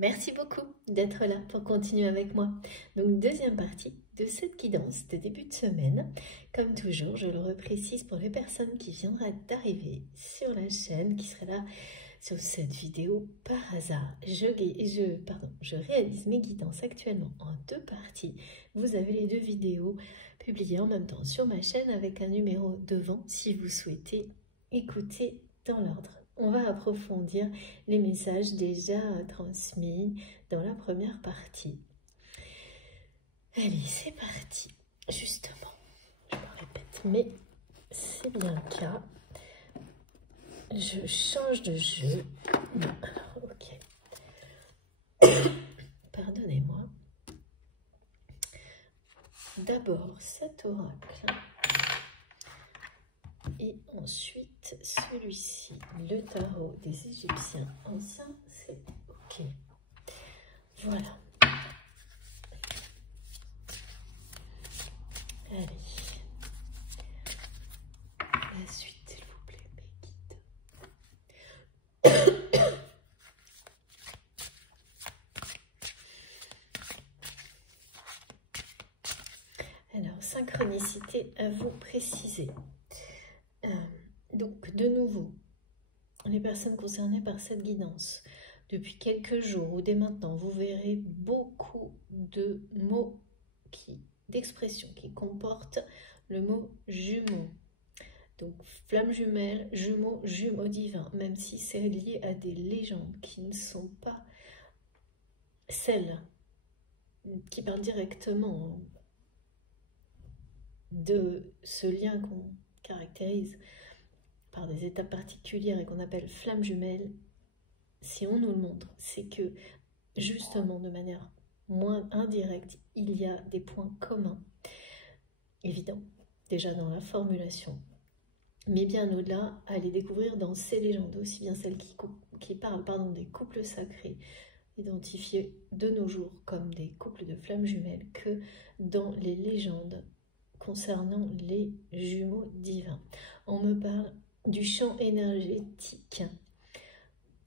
Merci beaucoup d'être là pour continuer avec moi. Donc, deuxième partie de cette guidance de début de semaine. Comme toujours, je le reprécise pour les personnes qui viendraient d'arriver sur la chaîne, qui seraient là sur cette vidéo par hasard. Je réalise mes guidances actuellement en deux parties. Vous avez les deux vidéos publiées en même temps sur ma chaîne avec un numéro devant si vous souhaitez écouter dans l'ordre. On va approfondir les messages déjà transmis dans la première partie. Allez, c'est parti. Justement, je me répète, mais c'est bien le cas. Je change de jeu. Non, alors, ok. Pardonnez-moi. D'abord cet oracle. Et ensuite celui-ci, le tarot des Égyptiens anciens, c'est ok. Voilà. Allez. La suite, s'il vous plaît, mes guides. Alors, synchronicité à vous préciser. Donc, de nouveau, les personnes concernées par cette guidance, depuis quelques jours ou dès maintenant, vous verrez beaucoup de mots, d'expressions qui comportent le mot jumeau. Donc, flamme jumelle, jumeau, jumeau divin, même si c'est lié à des légendes qui ne sont pas celles qui parlent directement de ce lien qu'on caractérise par des étapes particulières et qu'on appelle flamme jumelle. Si on nous le montre, c'est que justement de manière moins indirecte, il y a des points communs, évidents, déjà dans la formulation, mais bien au-delà, à les découvrir dans ces légendes, aussi bien celles qui parlent des couples sacrés, identifiés de nos jours comme des couples de flammes jumelles, que dans les légendes concernant les jumeaux divins. On me parle du champ énergétique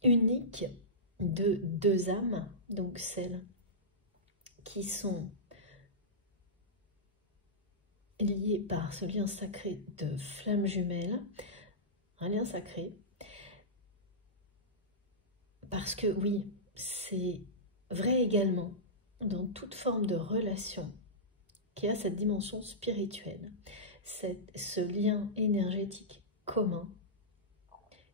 unique de deux âmes, donc celles qui sont liées par ce lien sacré de flammes jumelles, un lien sacré, parce que oui, c'est vrai également dans toute forme de relation qui a cette dimension spirituelle, ce lien énergétique commun,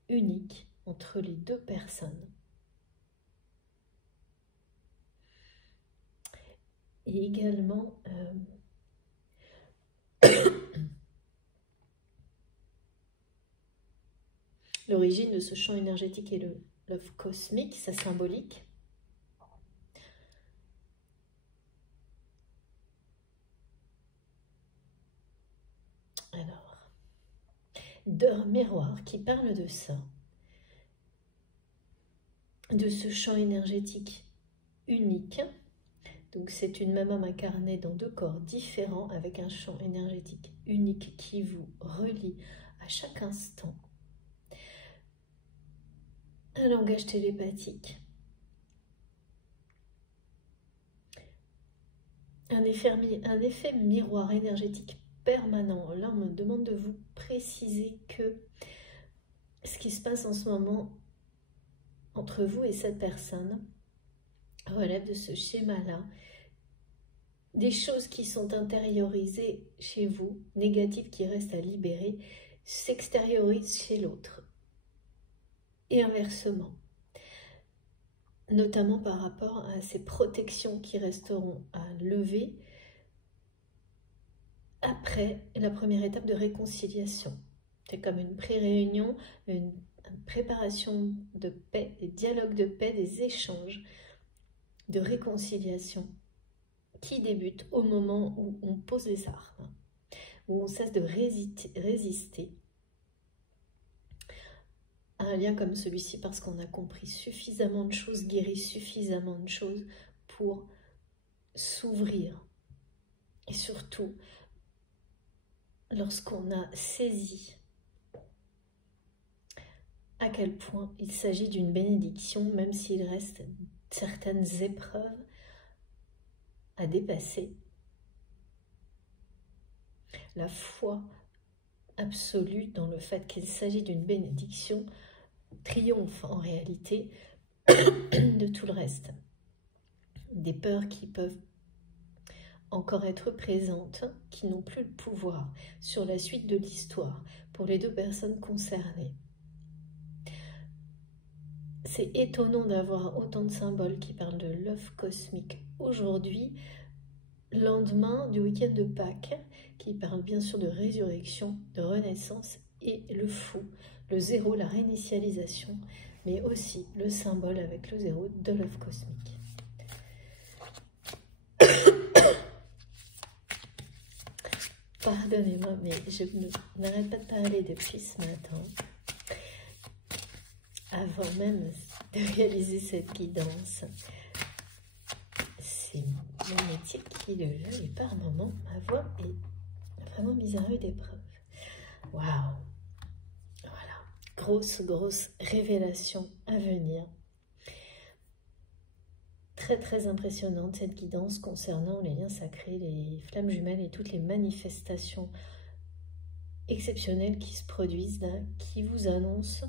unique entre les deux personnes. Et également l'origine de ce champ énergétique est l'œuf cosmique, sa symbolique. Alors, d'un miroir qui parle de ça, de ce champ énergétique unique. Donc c'est une même âme incarnée dans deux corps différents avec un champ énergétique unique qui vous relie à chaque instant. Un langage télépathique. Un effet miroir énergétique permanent. Là, on me demande de vous préciser que ce qui se passe en ce moment entre vous et cette personne relève de ce schéma-là. Des choses qui sont intériorisées chez vous, négatives qui restent à libérer, s'extériorisent chez l'autre. Et inversement. Notamment par rapport à ces protections qui resteront à lever après la première étape de réconciliation. C'est comme une pré-réunion, une préparation de paix, des dialogues de paix, des échanges de réconciliation qui débutent au moment où on pose les armes, où on cesse de résister à un lien comme celui-ci parce qu'on a compris suffisamment de choses, guéri suffisamment de choses pour s'ouvrir. Et surtout, lorsqu'on a saisi à quel point il s'agit d'une bénédiction, même s'il reste certaines épreuves à dépasser. La foi absolue dans le fait qu'il s'agit d'une bénédiction triomphe en réalité de tout le reste. Des peurs qui peuvent encore être présentes, qui n'ont plus le pouvoir sur la suite de l'histoire pour les deux personnes concernées. C'est étonnant d'avoir autant de symboles qui parlent de l'œuf cosmique aujourd'hui, lendemain du week-end de Pâques, qui parle bien sûr de résurrection, de renaissance, et le fou, le zéro, la réinitialisation, mais aussi le symbole avec le zéro de l'œuf cosmique. Pardonnez-moi, mais je n'arrête pas de parler depuis ce matin, avant même de réaliser cette guidance. C'est mon métier qui le veut, et par moments, ma voix est vraiment mise à rude épreuve. Waouh! Voilà, grosse révélation à venir. Très impressionnante cette guidance concernant les liens sacrés, les flammes jumelles et toutes les manifestations exceptionnelles qui se produisent là, qui vous annoncent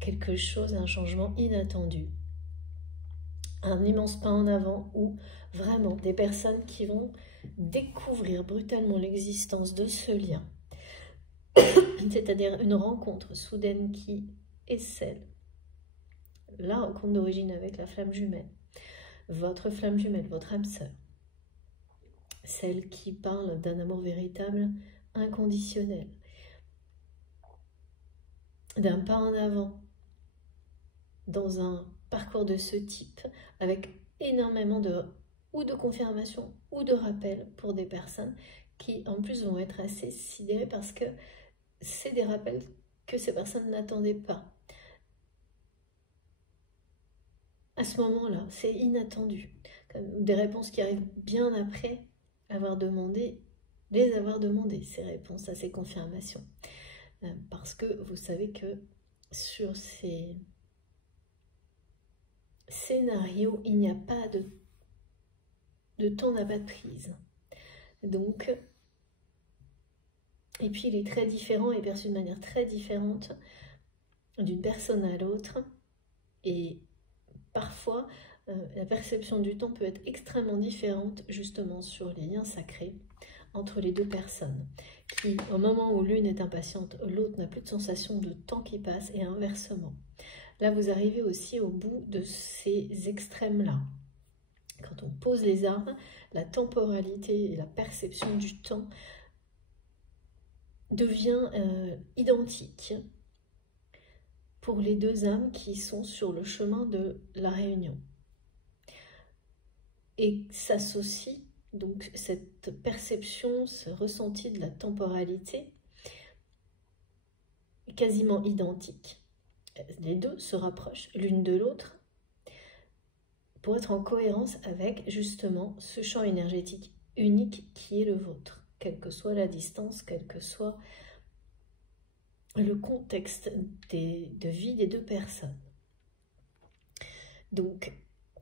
quelque chose, un changement inattendu. Un immense pas en avant où vraiment des personnes qui vont découvrir brutalement l'existence de ce lien, c'est-à-dire une rencontre soudaine qui est celle, la rencontre d'origine avec la flamme jumelle, votre flamme jumelle, votre âme sœur, celle qui parle d'un amour véritable, inconditionnel, d'un pas en avant dans un parcours de ce type, avec énormément de confirmation ou de rappel pour des personnes qui en plus vont être assez sidérées parce que c'est des rappels que ces personnes n'attendaient pas. À ce moment-là, c'est inattendu. Comme des réponses qui arrivent bien après avoir demandé, ces réponses à ces confirmations. Parce que vous savez que sur ces scénarios, il n'y a pas de temps n'a pas de prise. Donc, et puis il est très différent et perçu de manière très différente d'une personne à l'autre. Et parfois, la perception du temps peut être extrêmement différente justement sur les liens sacrés entre les deux personnes. Qui, au moment où l'une est impatiente, l'autre n'a plus de sensation de temps qui passe et inversement. Là, vous arrivez aussi au bout de ces extrêmes-là. Quand on pose les armes, la temporalité et la perception du temps devient identique pour les deux âmes qui sont sur le chemin de la réunion. Et s'associe donc cette perception, ce ressenti de la temporalité quasiment identique. Les deux se rapprochent l'une de l'autre pour être en cohérence avec justement ce champ énergétique unique qui est le vôtre, quelle que soit la distance, quel que soit le contexte de vie des deux personnes. Donc,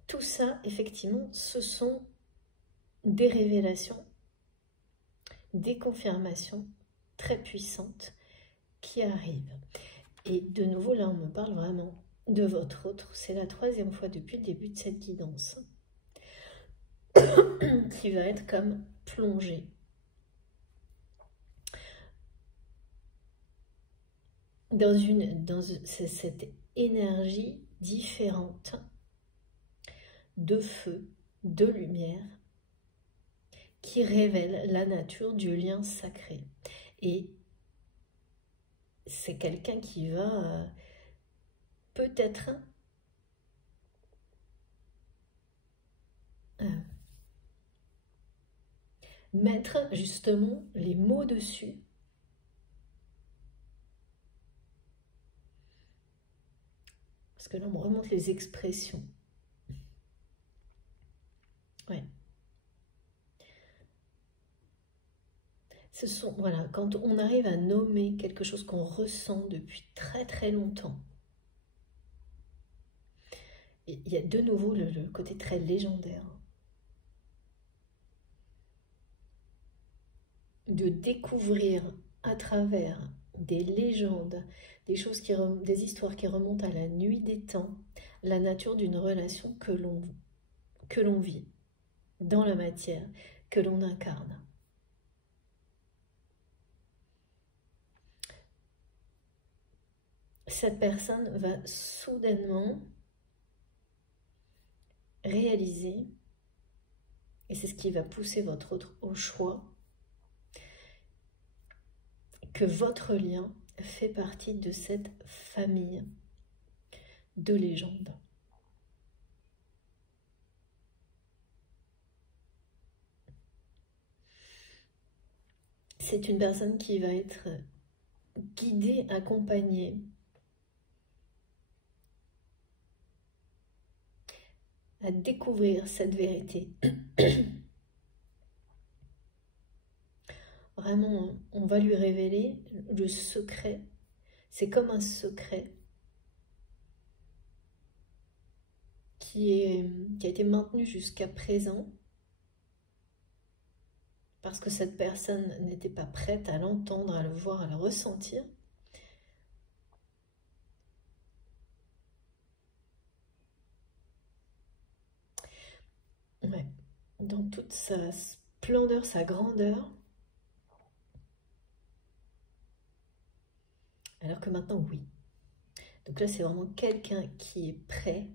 tout ça, effectivement, ce sont des révélations, des confirmations très puissantes qui arrivent. Et de nouveau, là, on me parle vraiment de votre autre. C'est la 3e fois depuis le début de cette guidance qui va être comme plongée dans cette énergie différente de feu, de lumière, qui révèle la nature du lien sacré. Et c'est quelqu'un qui va peut-être mettre justement les mots dessus parce que là on me remonte les expressions. Ouais. Ce sont, voilà, quand on arrive à nommer quelque chose qu'on ressent depuis très longtemps il y a de nouveau le côté très légendaire. De découvrir à travers des légendes, des choses des histoires qui remontent à la nuit des temps, la nature d'une relation que l'on vit dans la matière, que l'on incarne. Cette personne va soudainement réaliser, et c'est ce qui va pousser votre autre au choix, que votre lien fait partie de cette famille de légendes. C'est une personne qui va être guidée, accompagnée à découvrir cette vérité. Vraiment, on va lui révéler le secret. C'est comme un secret qui a été maintenu jusqu'à présent parce que cette personne n'était pas prête à l'entendre, à le voir, à le ressentir. Ouais. Dans toute sa splendeur, sa grandeur. Alors que maintenant, oui. Donc là, c'est vraiment quelqu'un qui est prêt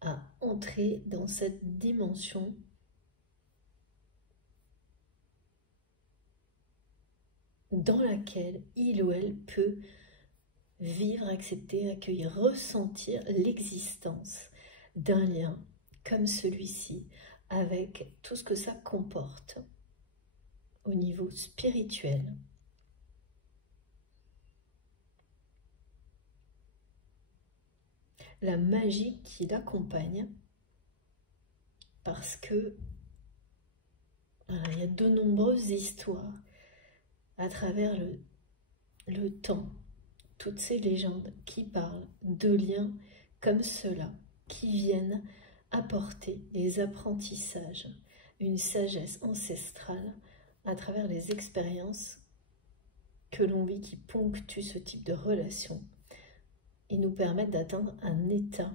à entrer dans cette dimension dans laquelle il ou elle peut vivre, accepter, accueillir, ressentir l'existence d'un lien comme celui-ci, avec tout ce que ça comporte au niveau spirituel. La magie qui l'accompagne, parce que il y a de nombreuses histoires à travers le temps, toutes ces légendes qui parlent de liens comme ceux-là, qui viennent apporter des apprentissages, une sagesse ancestrale à travers les expériences que l'on vit qui ponctuent ce type de relation et nous permettent d'atteindre un état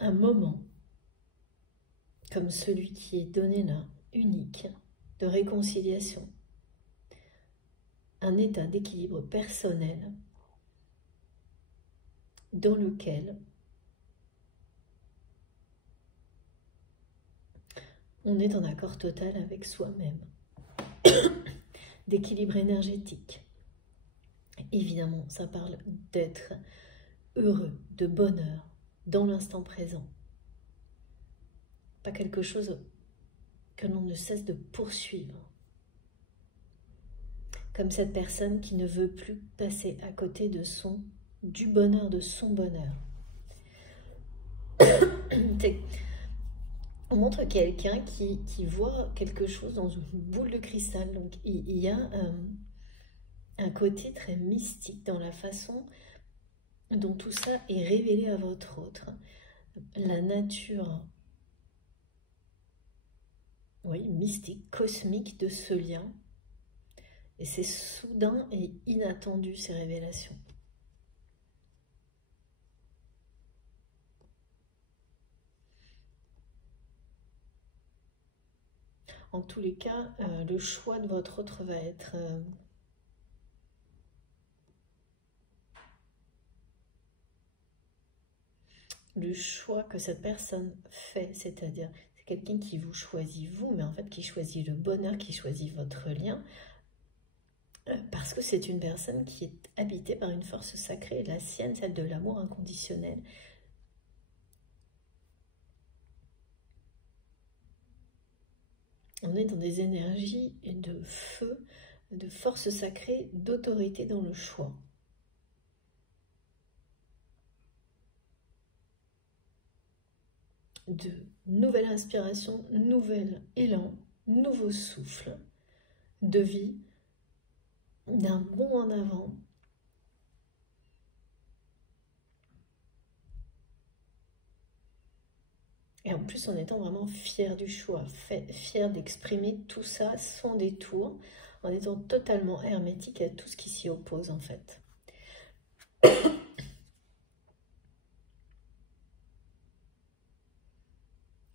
un moment comme celui qui est donné là, unique, de réconciliation, un état d'équilibre personnel dans lequel on est en accord total avec soi-même, d'équilibre énergétique. Évidemment, ça parle d'être heureux, de bonheur, dans l'instant présent. Pas quelque chose que l'on ne cesse de poursuivre. Comme cette personne qui ne veut plus passer à côté du bonheur, de son bonheur. On montre quelqu'un qui voit quelque chose dans une boule de cristal. Donc il y a un côté très mystique dans la façon dont tout ça est révélé à votre autre. La nature, oui, mystique, cosmique de ce lien. Et c'est soudain et inattendu, ces révélations. En tous les cas, le choix de votre autre va être le choix que cette personne fait, c'est-à-dire c'est quelqu'un qui vous choisit vous, mais en fait qui choisit le bonheur, qui choisit votre lien, parce que c'est une personne qui est habitée par une force sacrée, la sienne, celle de l'amour inconditionnel. On est dans des énergies de feu, de force sacrée, d'autorité dans le choix. De nouvelle inspiration, nouvel élan, nouveau souffle, de vie, d'un bond en avant. Et en plus en étant vraiment fier du choix, fier d'exprimer tout ça sans détour, en étant totalement hermétique à tout ce qui s'y oppose en fait.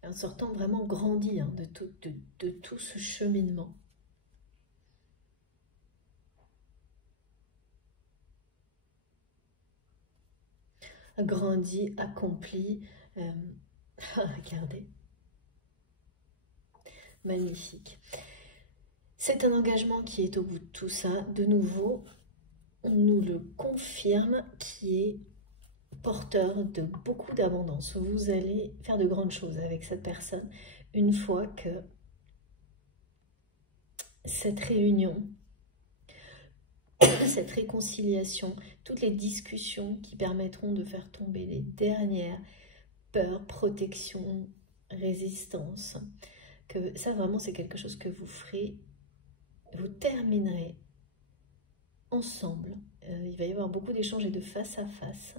En sortant vraiment grandi hein, de tout ce cheminement. Grandi, accompli, regardez, magnifique. C'est un engagement qui est au bout de tout ça, de nouveau, on nous le confirme, qui est porteur de beaucoup d'abondance. Vous allez faire de grandes choses avec cette personne une fois que cette réunion, cette réconciliation, toutes les discussions qui permettront de faire tomber les dernières peurs, protections, résistances, que ça vraiment c'est quelque chose que vous ferez, vous terminerez ensemble. Il va y avoir beaucoup d'échanges et de face à face.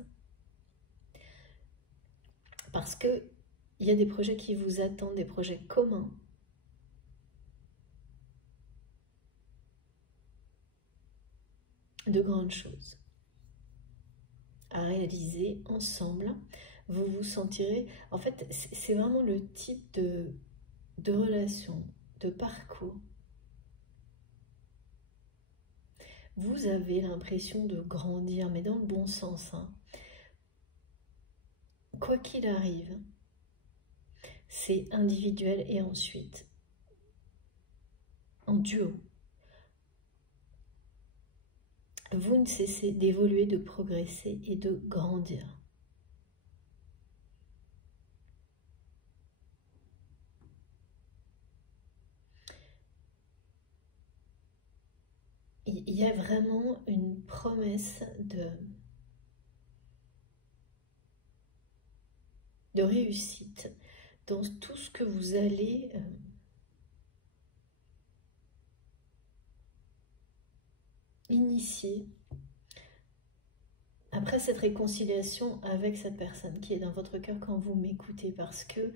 Parce qu'il y a des projets qui vous attendent, des projets communs. De grandes choses à réaliser ensemble. Vous vous sentirez... En fait, c'est vraiment le type de relation, de parcours. Vous avez l'impression de grandir, mais dans le bon sens. Hein. Quoi qu'il arrive, c'est individuel et ensuite en duo. Vous ne cessez d'évoluer, de progresser et de grandir. Il y a vraiment une promesse de réussite dans tout ce que vous allez initier après cette réconciliation avec cette personne qui est dans votre cœur quand vous m'écoutez, parce que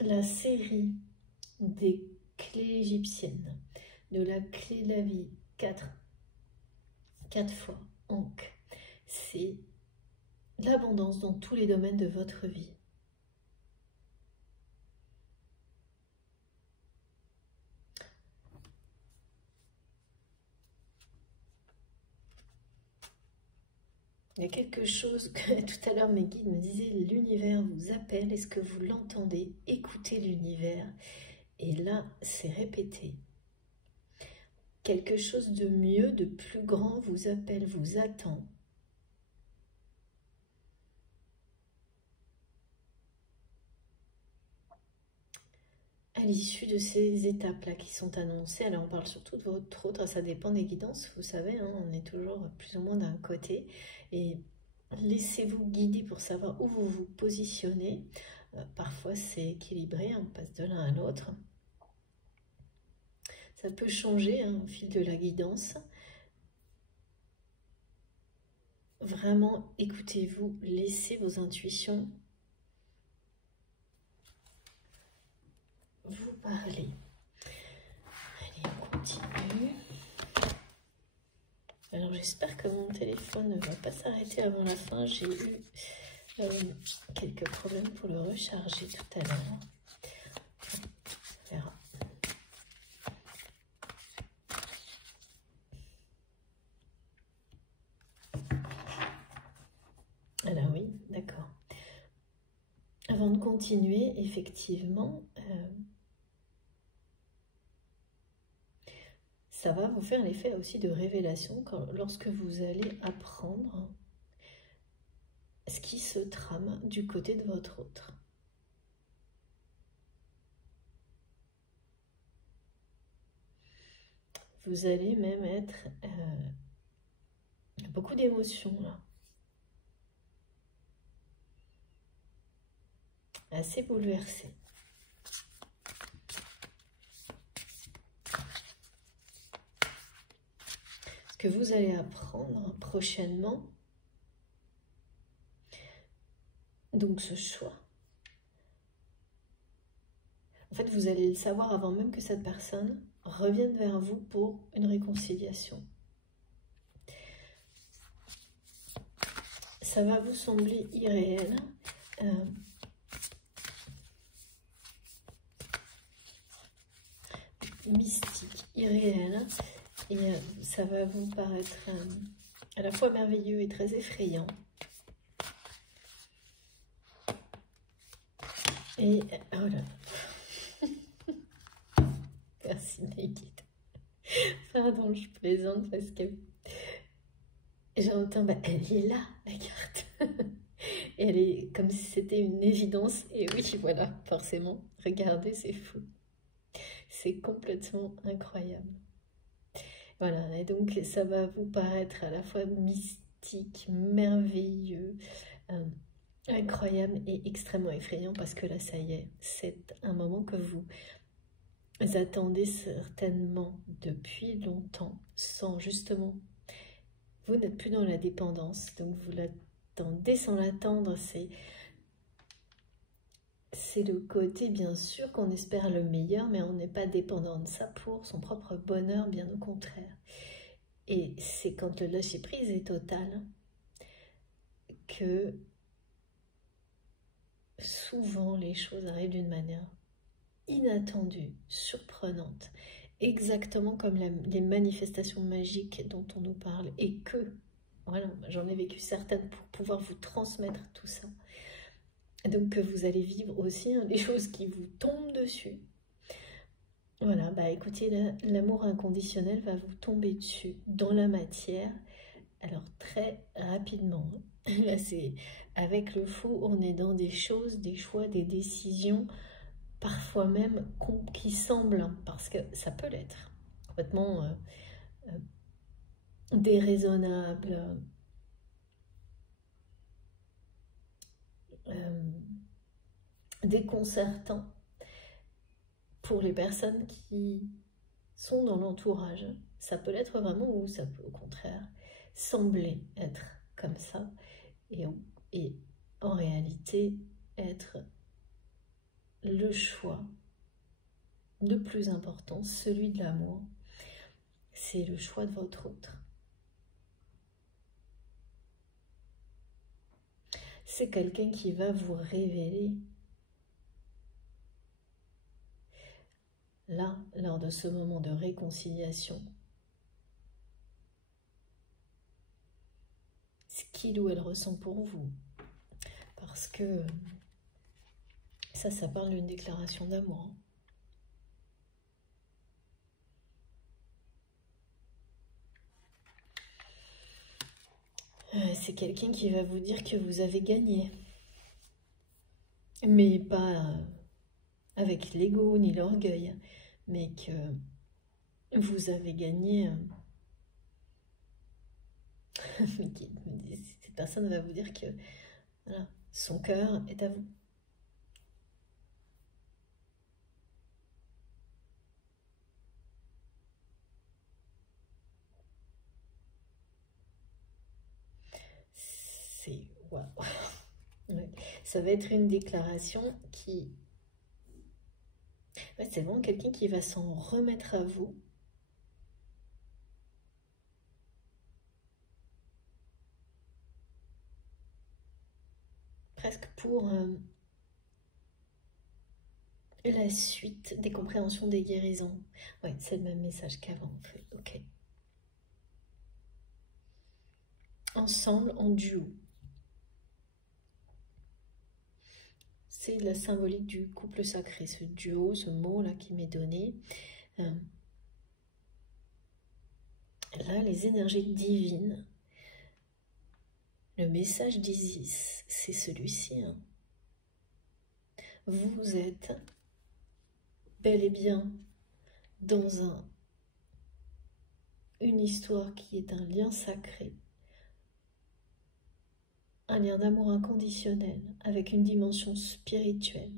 la série des clés égyptiennes, de la clé de la vie, 4 fois, Ankh, c'est l'abondance dans tous les domaines de votre vie. Il y a quelque chose que tout à l'heure mes guides me disaient, l'univers vous appelle, est-ce que vous l'entendez? Écoutez l'univers. Et là, c'est répété. Quelque chose de mieux, de plus grand vous appelle, vous attend. À l'issue de ces étapes-là qui sont annoncées, alors on parle surtout de votre autre, ça dépend des guidances, vous savez, hein, on est toujours plus ou moins d'un côté. Et laissez-vous guider pour savoir où vous vous positionnez. Parfois c'est équilibré, hein, on passe de l'un à l'autre. Ça peut changer hein, au fil de la guidance. Vraiment, écoutez-vous, laissez vos intuitions vous parler. Allez, on continue. Alors, j'espère que mon téléphone ne va pas s'arrêter avant la fin. J'ai eu quelques problèmes pour le recharger tout à l'heure. On verra. Alors oui, d'accord. Avant de continuer, effectivement, ça va vous faire l'effet aussi de révélation lorsque vous allez apprendre ce qui se trame du côté de votre autre. Vous allez même être beaucoup d'émotions là. Assez bouleversé. que vous allez apprendre prochainement. Donc ce choix. En fait, vous allez le savoir avant même que cette personne revienne vers vous pour une réconciliation. Ça va vous sembler irréel. Mystique, irréel. Et ça va vous paraître à la fois merveilleux et très effrayant. Et oh là. Merci mes guides. Pardon, je plaisante parce que j'entends, bah, elle est là, la carte. Et elle est comme si c'était une évidence. Et oui, voilà, forcément. Regardez, c'est fou. C'est complètement incroyable. Voilà, et donc ça va vous paraître à la fois mystique, merveilleux, incroyable et extrêmement effrayant parce que là, ça y est, c'est un moment que vous attendez certainement depuis longtemps, sans justement, vous n'êtes plus dans la dépendance, donc vous l'attendez sans l'attendre, c'est le côté bien sûr qu'on espère le meilleur, mais on n'est pas dépendant de ça pour son propre bonheur, bien au contraire. Et c'est quand le lâcher prise est total que souvent les choses arrivent d'une manière inattendue, surprenante, exactement comme les manifestations magiques dont on nous parle, et que, voilà, j'en ai vécu certaines pour pouvoir vous transmettre tout ça. Donc que vous allez vivre aussi des choses qui vous tombent dessus. Voilà, bah écoutez, l'amour inconditionnel va vous tomber dessus dans la matière, alors très rapidement. Là, c'est avec le fou, on est dans des choses, des choix, des décisions, parfois même qui semblent, parce que ça peut l'être, complètement déraisonnable, déconcertant pour les personnes qui sont dans l'entourage. Ça peut l'être vraiment, ou ça peut au contraire sembler être comme ça, et en réalité être le choix le plus important, celui de l'amour. C'est le choix de votre autre. C'est quelqu'un qui va vous révéler, là, lors de ce moment de réconciliation, ce qu'il ou elle ressent pour vous. Parce que ça parle d'une déclaration d'amour. C'est quelqu'un qui va vous dire que vous avez gagné. Mais pas avec l'ego ni l'orgueil, mais que vous avez gagné. Cette personne va vous dire que voilà, son cœur est à vous. C'est waouh. Ouais. Ça va être une déclaration qui... Ouais, c'est vraiment quelqu'un qui va s'en remettre à vous. Presque pour la suite des compréhensions, des guérisons. Ouais, c'est le même message qu'avant en fait. Ok. Ensemble, en duo. C'est la symbolique du couple sacré, ce duo, ce mot-là qui m'est donné. Là, les énergies divines, le message d'Isis, c'est celui-ci. Hein. Vous êtes bel et bien dans une histoire qui est un lien sacré, un lien d'amour inconditionnel avec une dimension spirituelle,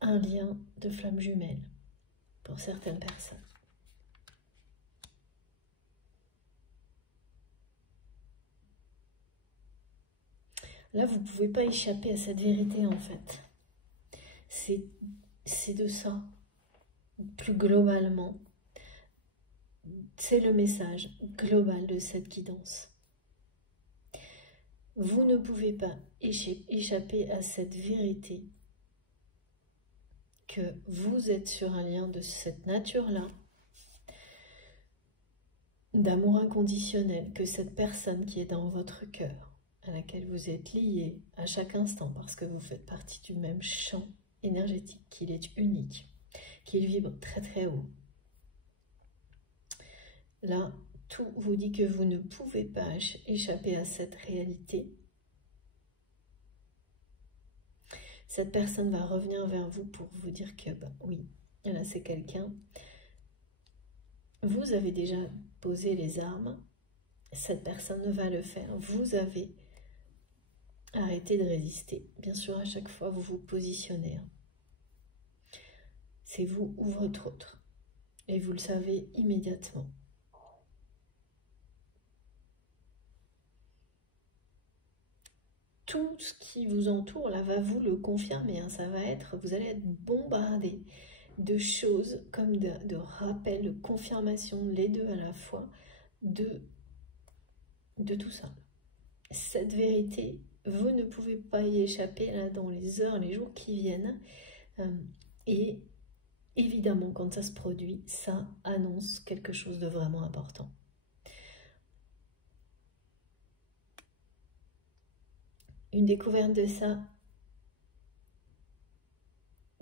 un lien de flamme jumelle pour certaines personnes. Là, vous ne pouvez pas échapper à cette vérité, en fait. C'est de ça, plus globalement. C'est le message global de cette guidance. Vous ne pouvez pas échapper à cette vérité que vous êtes sur un lien de cette nature-là, d'amour inconditionnel, que cette personne qui est dans votre cœur, à laquelle vous êtes lié à chaque instant, parce que vous faites partie du même champ énergétique, qu'il est unique, qu'il vibre très très haut. Là, tout vous dit que vous ne pouvez pas échapper à cette réalité. Cette personne va revenir vers vous pour vous dire que, oui, là c'est quelqu'un. Vous avez déjà posé les armes, cette personne va le faire. Vous avez arrêté de résister. Bien sûr, à chaque fois, vous vous positionnez. C'est vous ou votre autre. Et vous le savez immédiatement. Tout ce qui vous entoure, là, va vous le confirmer. Hein. Ça va être, vous allez être bombardé de choses comme de rappels, de confirmation, les deux à la fois, de tout ça. Cette vérité, vous ne pouvez pas y échapper là, dans les heures, les jours qui viennent. Et évidemment, quand ça se produit, ça annonce quelque chose de vraiment important. Une découverte de ça,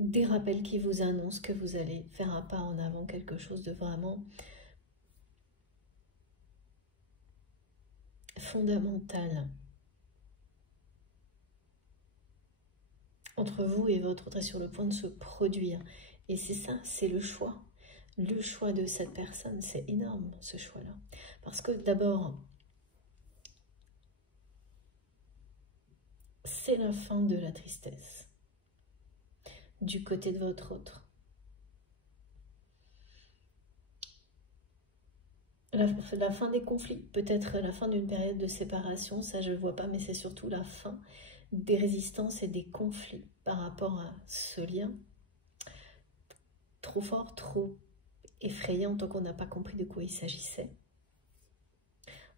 des rappels qui vous annoncent que vous allez faire un pas en avant, quelque chose de vraiment fondamental entre vous et votre autre est sur le point de se produire. Et c'est ça, c'est le choix. Le choix de cette personne, c'est énorme ce choix-là. Parce que d'abord, c'est la fin de la tristesse du côté de votre autre. La fin des conflits, peut-être la fin d'une période de séparation, ça je ne vois pas, mais c'est surtout la fin des résistances et des conflits par rapport à ce lien trop fort, trop effrayant tant qu'on n'a pas compris de quoi il s'agissait.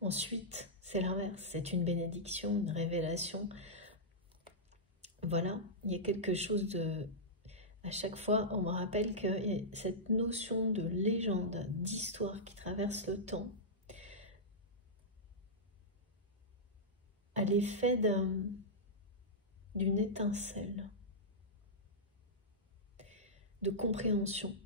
Ensuite, c'est l'inverse, c'est une bénédiction, une révélation. Voilà, il y a quelque chose de... À chaque fois, on me rappelle que cette notion de légende, d'histoire qui traverse le temps, à l'effet d'une étincelle de compréhension.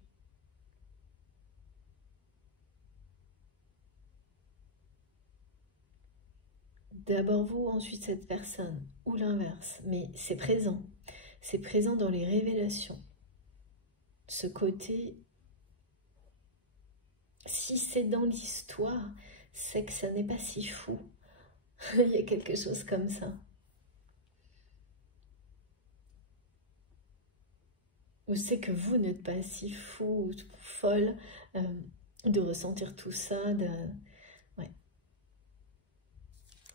D'abord vous, ensuite cette personne, ou l'inverse, mais c'est présent dans les révélations. Ce côté, si c'est dans l'histoire, c'est que ça n'est pas si fou. Il y a quelque chose comme ça. Ou c'est que vous n'êtes pas si fou ou folle de ressentir tout ça. Ouais.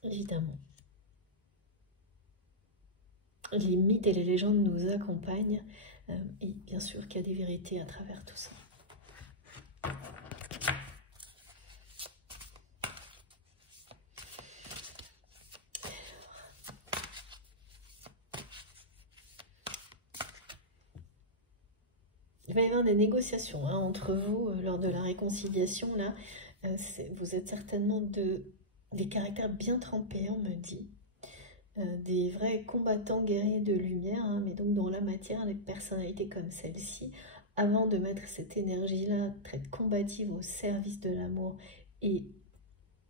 Évidemment. Les mythes et les légendes nous accompagnent. Et bien sûr qu'il y a des vérités à travers tout ça. Il va y avoir des négociations entre vous lors de la réconciliation. Là, vous êtes certainement des caractères bien trempés, on me dit. Des vrais combattants guerriers de lumière, mais donc dans la matière, les personnalités comme celle-ci, avant de mettre cette énergie-là très combative au service de l'amour et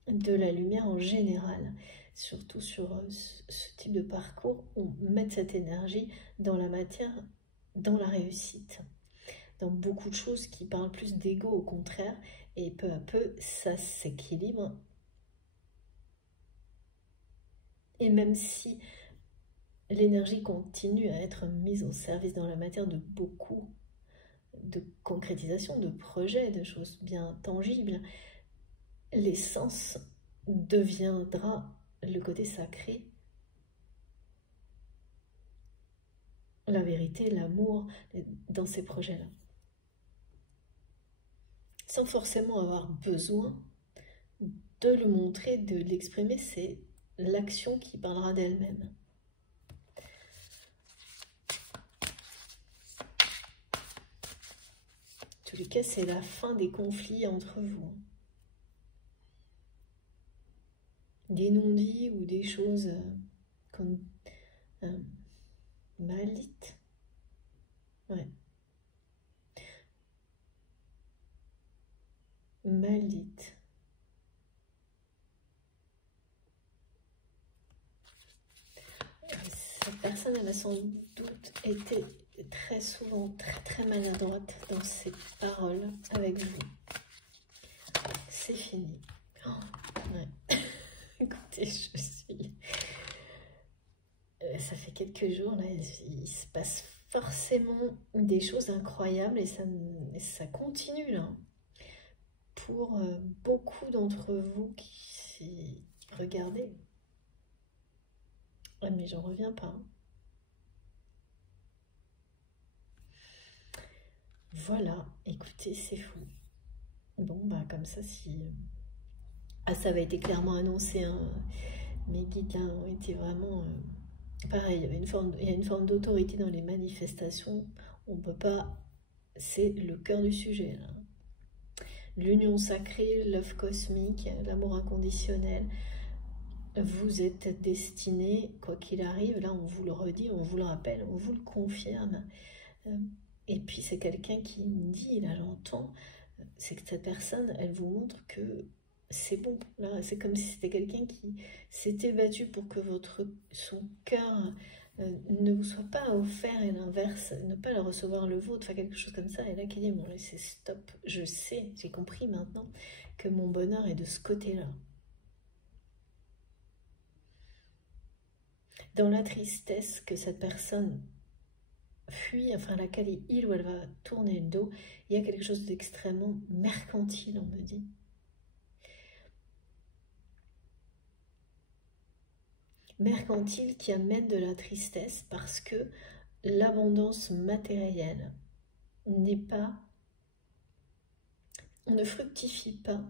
de la lumière en général, surtout sur ce type de parcours, on met cette énergie dans la matière, dans la réussite, dans beaucoup de choses qui parlent plus d'ego au contraire, et peu à peu, ça s'équilibre. Et même si l'énergie continue à être mise au service dans la matière de beaucoup de concrétisation, de projets, de choses bien tangibles, l'essence deviendra le côté sacré la vérité, l'amour dans ces projets-là. Sans forcément avoir besoin de le montrer, de l'exprimer, c'est l'action qui parlera d'elle-même. En tous les cas, c'est la fin des conflits entre vous. Des non-dits ou des choses comme mal dites. Ouais. Mal dites. Cette personne, elle a sans doute été très souvent très maladroite dans ses paroles avec vous. C'est fini. Oh, ouais. Écoutez, je suis... Ça fait quelques jours, là, il se passe forcément des choses incroyables et ça continue, là. Pour beaucoup d'entre vous qui regardez. Ah, mais j'en reviens pas. Voilà, écoutez, c'est fou. Bon, bah comme ça, si... Ah, ça avait été clairement annoncé, hein. Mes guides, là, ont été vraiment... Pareil, il y a une forme d'autorité dans les manifestations. On peut pas... C'est le cœur du sujet, là. L'union sacrée, l'œuvre cosmique, l'amour inconditionnel. Vous êtes destiné, quoi qu'il arrive, là on vous le redit, on vous le rappelle, on vous le confirme. Et puis c'est quelqu'un qui me dit, là j'entends, c'est que cette personne, elle vous montre que c'est bon. Là, c'est comme si c'était quelqu'un qui s'était battu pour que son cœur ne vous soit pas offert et l'inverse, ne pas le recevoir le vôtre, enfin quelque chose comme ça. Et là qui dit, bon, c'est stop, je sais, j'ai compris maintenant que mon bonheur est de ce côté-là. Dans la tristesse que cette personne fuit, enfin à laquelle il ou elle va tourner le dos, il y a quelque chose d'extrêmement mercantile, on me dit. Mercantile qui amène de la tristesse parce que l'abondance matérielle n'est pas... On ne fructifie pas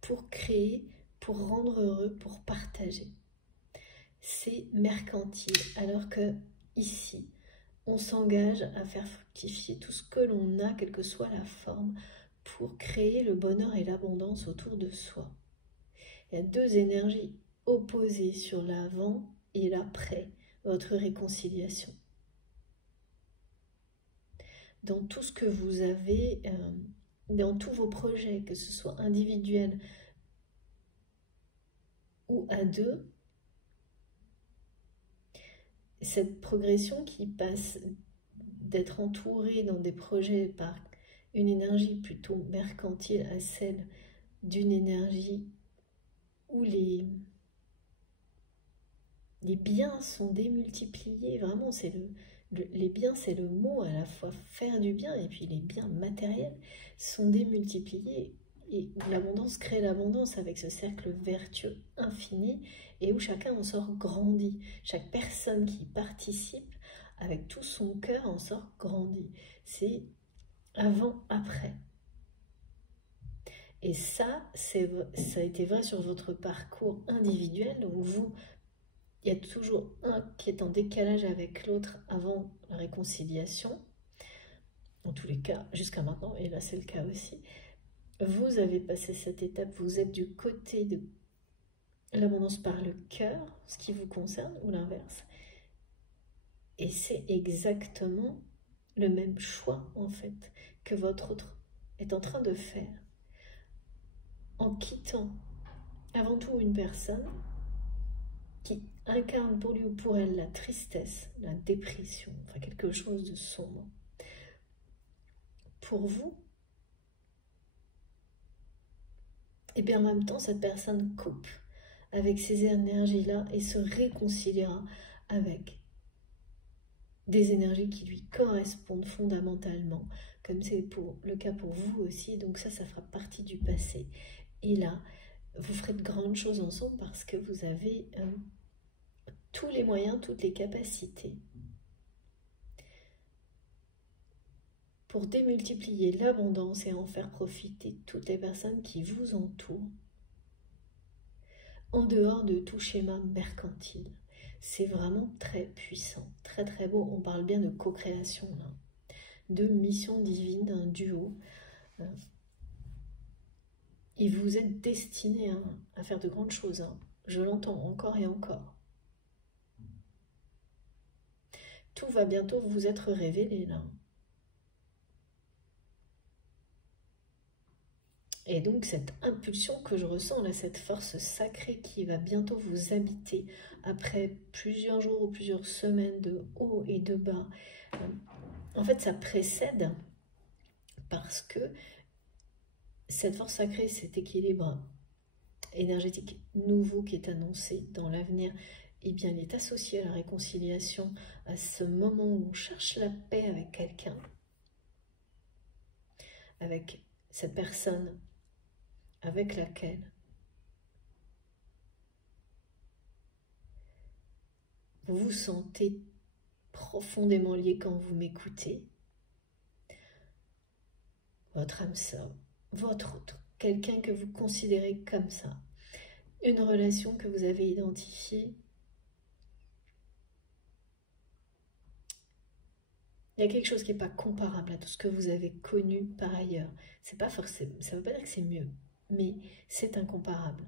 pour créer, pour rendre heureux, pour partager. C'est mercantile, alors que ici, on s'engage à faire fructifier tout ce que l'on a, quelle que soit la forme, pour créer le bonheur et l'abondance autour de soi. Il y a deux énergies opposées sur l'avant et l'après, votre réconciliation. Dans tout ce que vous avez, dans tous vos projets, que ce soit individuel ou à deux, cette progression qui passe d'être entouré dans des projets par une énergie plutôt mercantile à celle d'une énergie où les biens sont démultipliés. Vraiment, les biens, c'est le mot, à la fois faire du bien et puis les biens matériels sont démultipliés. Et l'abondance crée l'abondance avec ce cercle vertueux infini et où chacun en sort grandi. Chaque personne qui participe avec tout son cœur en sort grandi. C'est avant, après. Et ça a été vrai sur votre parcours individuel. Donc il y a toujours un qui est en décalage avec l'autre avant la réconciliation. En tous les cas, jusqu'à maintenant, et là c'est le cas aussi. Vous avez passé cette étape, vous êtes du côté de l'abondance par le cœur, ce qui vous concerne, ou l'inverse. Et c'est exactement le même choix, en fait, que votre autre est en train de faire. En quittant avant tout une personne qui incarne pour lui ou pour elle la tristesse, la dépression, enfin quelque chose de sombre. Pour vous, et bien en même temps, cette personne coupe avec ces énergies-là et se réconciliera avec des énergies qui lui correspondent fondamentalement, comme c'est le cas pour vous aussi. Donc ça fera partie du passé. Et là, vous ferez de grandes choses ensemble parce que vous avez tous les moyens, toutes les capacités pour démultiplier l'abondance et en faire profiter toutes les personnes qui vous entourent, en dehors de tout schéma mercantile. C'est vraiment très puissant, très très beau. On parle bien de co-création, là, de mission divine, d'un duo. Et vous êtes destiné à faire de grandes choses. Hein. Je l'entends encore et encore. Tout va bientôt vous être révélé, là. Et donc cette impulsion que je ressens là, cette force sacrée qui va bientôt vous habiter après plusieurs jours ou plusieurs semaines de haut et de bas, en fait ça précède parce que cette force sacrée, cet équilibre énergétique nouveau qui est annoncé dans l'avenir, eh bien, il est associé à la réconciliation, à ce moment où on cherche la paix avec quelqu'un, avec cette personne avec laquelle vous vous sentez profondément lié quand vous m'écoutez, votre âme sœur, votre autre, quelqu'un que vous considérez comme ça, une relation que vous avez identifiée. Il y a quelque chose qui n'est pas comparable à tout ce que vous avez connu par ailleurs. C'est pas forcément, ça ne veut pas dire que c'est mieux, mais c'est incomparable.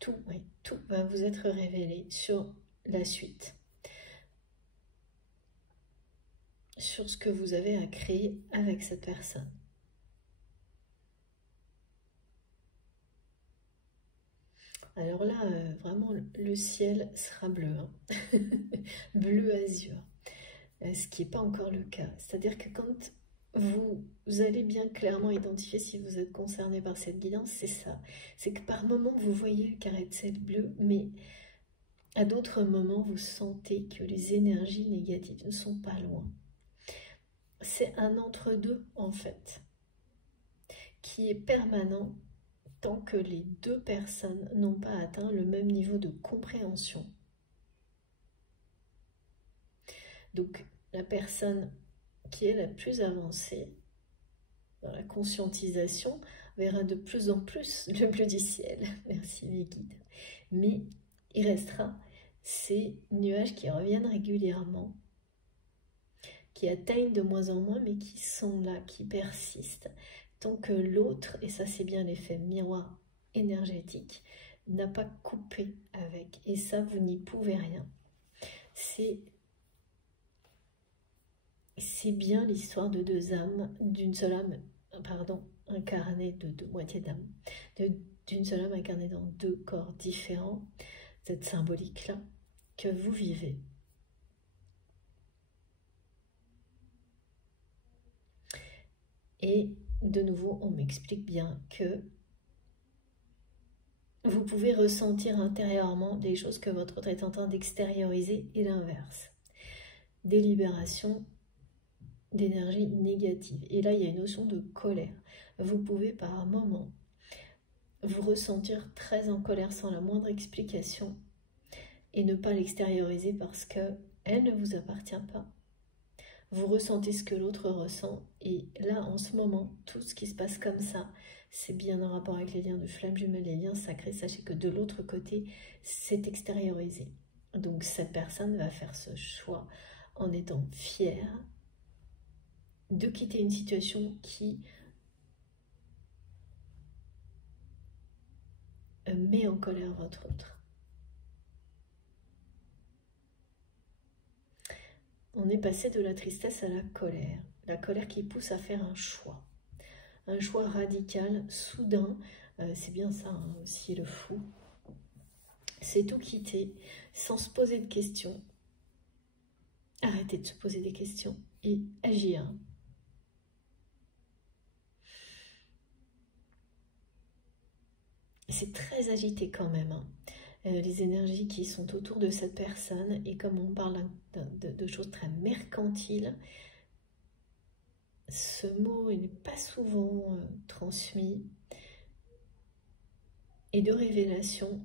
Tout, oui, tout va vous être révélé sur la suite, sur ce que vous avez à créer avec cette personne. Alors là, vraiment, le ciel sera bleu, hein. Bleu azur, ce qui n'est pas encore le cas. C'est-à-dire que quand vous allez bien clairement identifier si vous êtes concerné par cette guidance, c'est ça. C'est que par moments, vous voyez le carré de ciel bleu, mais à d'autres moments, vous sentez que les énergies négatives ne sont pas loin. C'est un entre-deux, en fait, qui est permanent tant que les deux personnes n'ont pas atteint le même niveau de compréhension. Donc, la personne qui est la plus avancée dans la conscientisation verra de plus en plus le bleu du ciel. Merci les guides. Mais il restera ces nuages qui reviennent régulièrement, qui atteignent de moins en moins, mais qui sont là, qui persistent, tant que l'autre, et ça c'est bien l'effet miroir énergétique, n'a pas coupé avec. Et ça, vous n'y pouvez rien. C'est bien l'histoire de deux âmes, d'une seule âme, pardon, incarnée de deux moitiés d'âme, d'une seule âme incarnée dans deux corps différents, cette symbolique-là que vous vivez. Et de nouveau, on m'explique bien que vous pouvez ressentir intérieurement des choses que votre autre est en train d'extérioriser et l'inverse. Des libérations d'énergie négative. Et là, il y a une notion de colère. Vous pouvez par moment vous ressentir très en colère sans la moindre explication et ne pas l'extérioriser parce qu'elle ne vous appartient pas. Vous ressentez ce que l'autre ressent et là, en ce moment, tout ce qui se passe comme ça, c'est bien en rapport avec les liens de flammes jumelles, les liens sacrés. Sachez que de l'autre côté, c'est extériorisé. Donc cette personne va faire ce choix en étant fière de quitter une situation qui met en colère votre autre. On est passé de la tristesse à la colère qui pousse à faire un choix radical, soudain, c'est bien ça hein, aussi le fou, c'est tout quitter sans se poser de questions, arrêter de se poser des questions et agir. C'est très agité quand même, hein. Les énergies qui sont autour de cette personne, et comme on parle de choses très mercantiles, ce mot il n'est pas souvent transmis, et de révélation.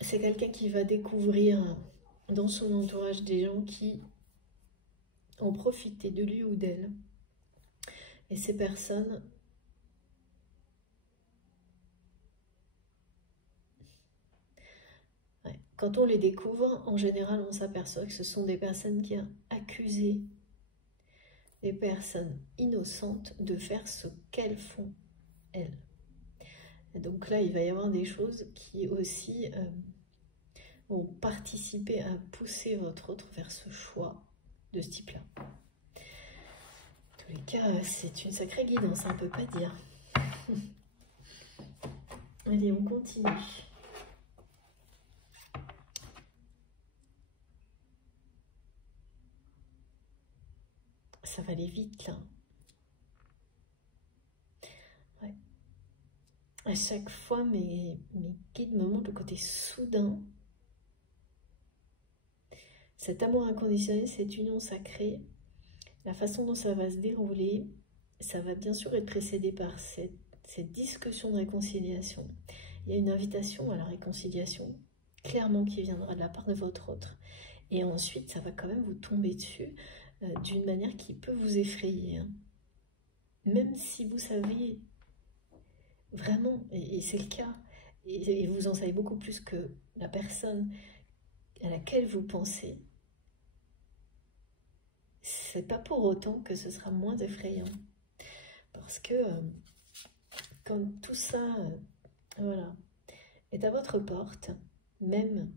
C'est quelqu'un qui va découvrir dans son entourage des gens qui ont profité de lui ou d'elle. Et ces personnes quand on les découvre, en général, on s'aperçoit que ce sont des personnes qui ont accusé des personnes innocentes de faire ce qu'elles font, elles. Et donc là, il va y avoir des choses qui aussi vont participer à pousser votre autre vers ce choix de ce type-là. En tous les cas, c'est une sacrée guidance, on ne peut pas dire. Allez, on continue. Ça va aller vite, là. Ouais. À chaque fois, mes guides me montrent le côté soudain. Cet amour inconditionnel, cette union sacrée, la façon dont ça va se dérouler, ça va bien sûr être précédé par cette discussion de réconciliation. Il y a une invitation à la réconciliation, clairement, qui viendra de la part de votre autre. Et ensuite, ça va quand même vous tomber dessus d'une manière qui peut vous effrayer. Hein. Même si vous savez vraiment, et c'est le cas, et vous en savez beaucoup plus que la personne à laquelle vous pensez, c'est pas pour autant que ce sera moins effrayant. Parce que quand tout ça voilà, est à votre porte, même,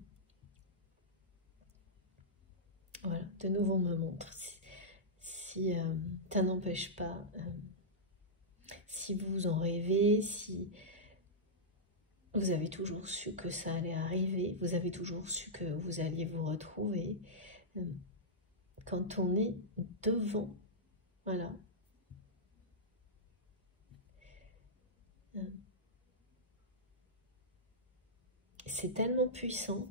voilà, de nouveau on me montre, si ça n'empêche pas, si vous en rêvez, si vous avez toujours su que ça allait arriver, vous avez toujours su que vous alliez vous retrouver, quand on est devant, voilà, c'est tellement puissant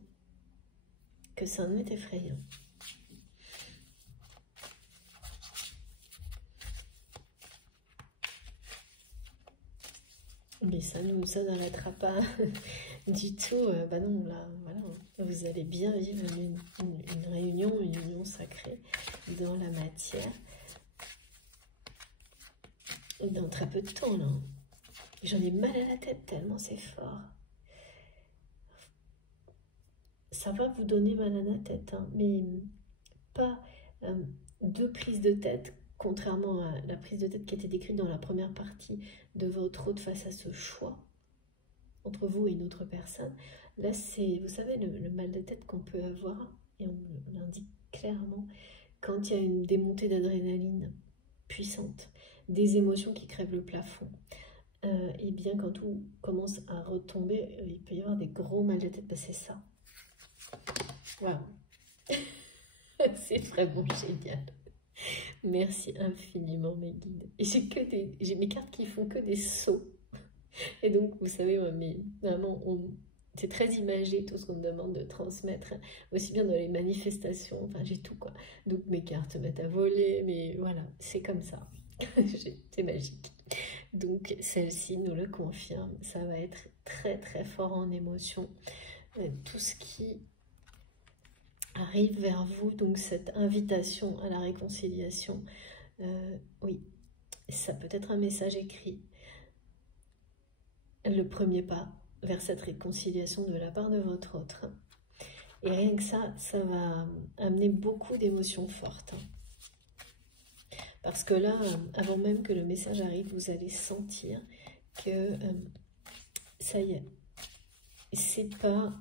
que ça en est effrayant. Mais ça n'arrêtera pas du tout. Bah non, là, voilà, vous allez bien vivre une réunion, une union sacrée dans la matière. Dans très peu de temps, là. J'en ai mal à la tête tellement c'est fort. Ça va vous donner mal à la tête, hein, mais pas deux prises de tête, contrairement à la prise de tête qui était décrite dans la première partie de votre hôte face à ce choix entre vous et une autre personne. Là, c'est, vous savez, le mal de tête qu'on peut avoir, et on l'indique clairement, quand il y a une démontée d'adrénaline puissante, des émotions qui crèvent le plafond, et bien quand tout commence à retomber, il peut y avoir des gros mal de tête, ben c'est ça. Voilà. C'est vraiment génial. Merci infiniment mes guides. Et j'ai mes cartes qui font que des sauts. Et donc, vous savez, vraiment, c'est très imagé tout ce qu'on me demande de transmettre, aussi bien dans les manifestations, enfin j'ai tout quoi. Donc mes cartes se mettent à voler, mais voilà, c'est comme ça. C'est magique. Donc celle-ci nous le confirme, ça va être très très fort en émotion. Tout ce qui arrive vers vous, donc cette invitation à la réconciliation, oui, ça peut être un message écrit, le premier pas vers cette réconciliation de la part de votre autre. Et rien que ça va amener beaucoup d'émotions fortes. Parce que là, avant même que le message arrive, vous allez sentir que ça y est, c'est pas...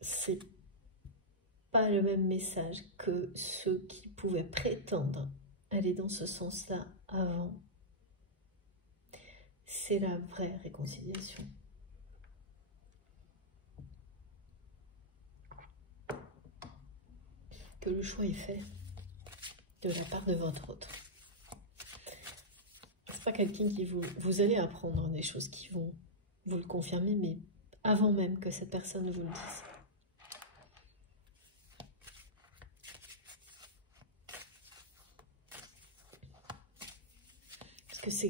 c'est pas le même message que ceux qui pouvaient prétendre aller dans ce sens-là avant. C'est la vraie réconciliation. Que le choix est fait de la part de votre autre. C'est pas quelqu'un qui vous allez apprendre des choses qui vont vous le confirmer, mais avant même que cette personne vous le dise.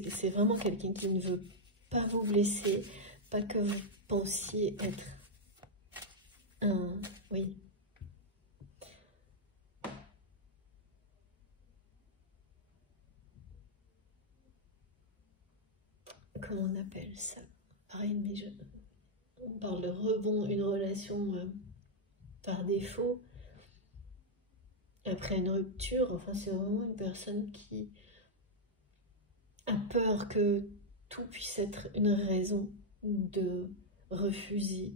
que c'est vraiment quelqu'un qui ne veut pas vous blesser, pas que vous pensiez être un... Oui. Comment on appelle ça? Pareil, mais on parle de rebond, une relation par défaut, après une rupture. Enfin, c'est vraiment une personne qui a peur que tout puisse être une raison de refuser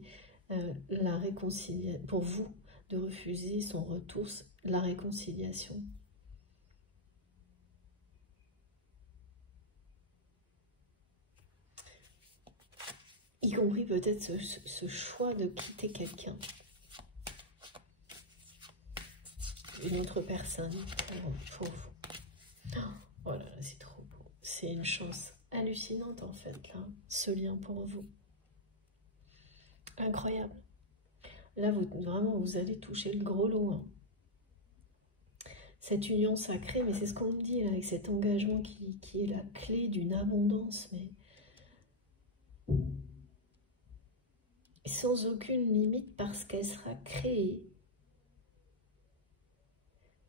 la réconciliation, pour vous, de refuser son retour, la réconciliation. Y compris peut-être ce choix de quitter quelqu'un, une autre personne pour vous. Oh là là, c'est trop beau. C'est une chance hallucinante en fait, là, ce lien pour vous. Incroyable. Là, vraiment, vous allez toucher le gros lot. Hein. Cette union sacrée, mais c'est ce qu'on me dit là, avec cet engagement qui est la clé d'une abondance, mais sans aucune limite parce qu'elle sera créée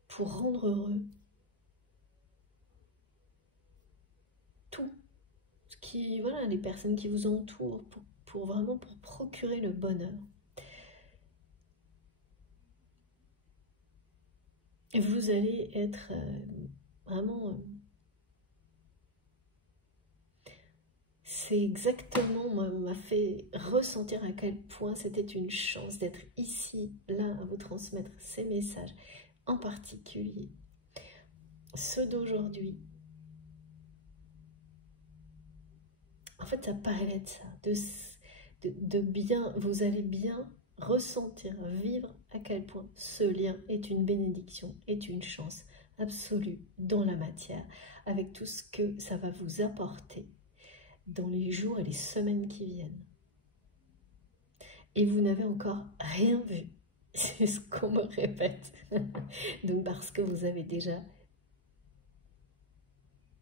pour rendre heureux tout ce qui, voilà, les personnes qui vous entourent, pour vraiment pour procurer le bonheur. Et vous allez être vraiment... c'est exactement, moi, m'a fait ressentir à quel point c'était une chance d'être ici, là, à vous transmettre ces messages, en particulier ceux d'aujourd'hui. En fait, ça parlait de ça, de bien, vous allez bien ressentir, vivre à quel point ce lien est une bénédiction, est une chance absolue dans la matière, avec tout ce que ça va vous apporter dans les jours et les semaines qui viennent. Et vous n'avez encore rien vu, c'est ce qu'on me répète. Donc parce que vous avez déjà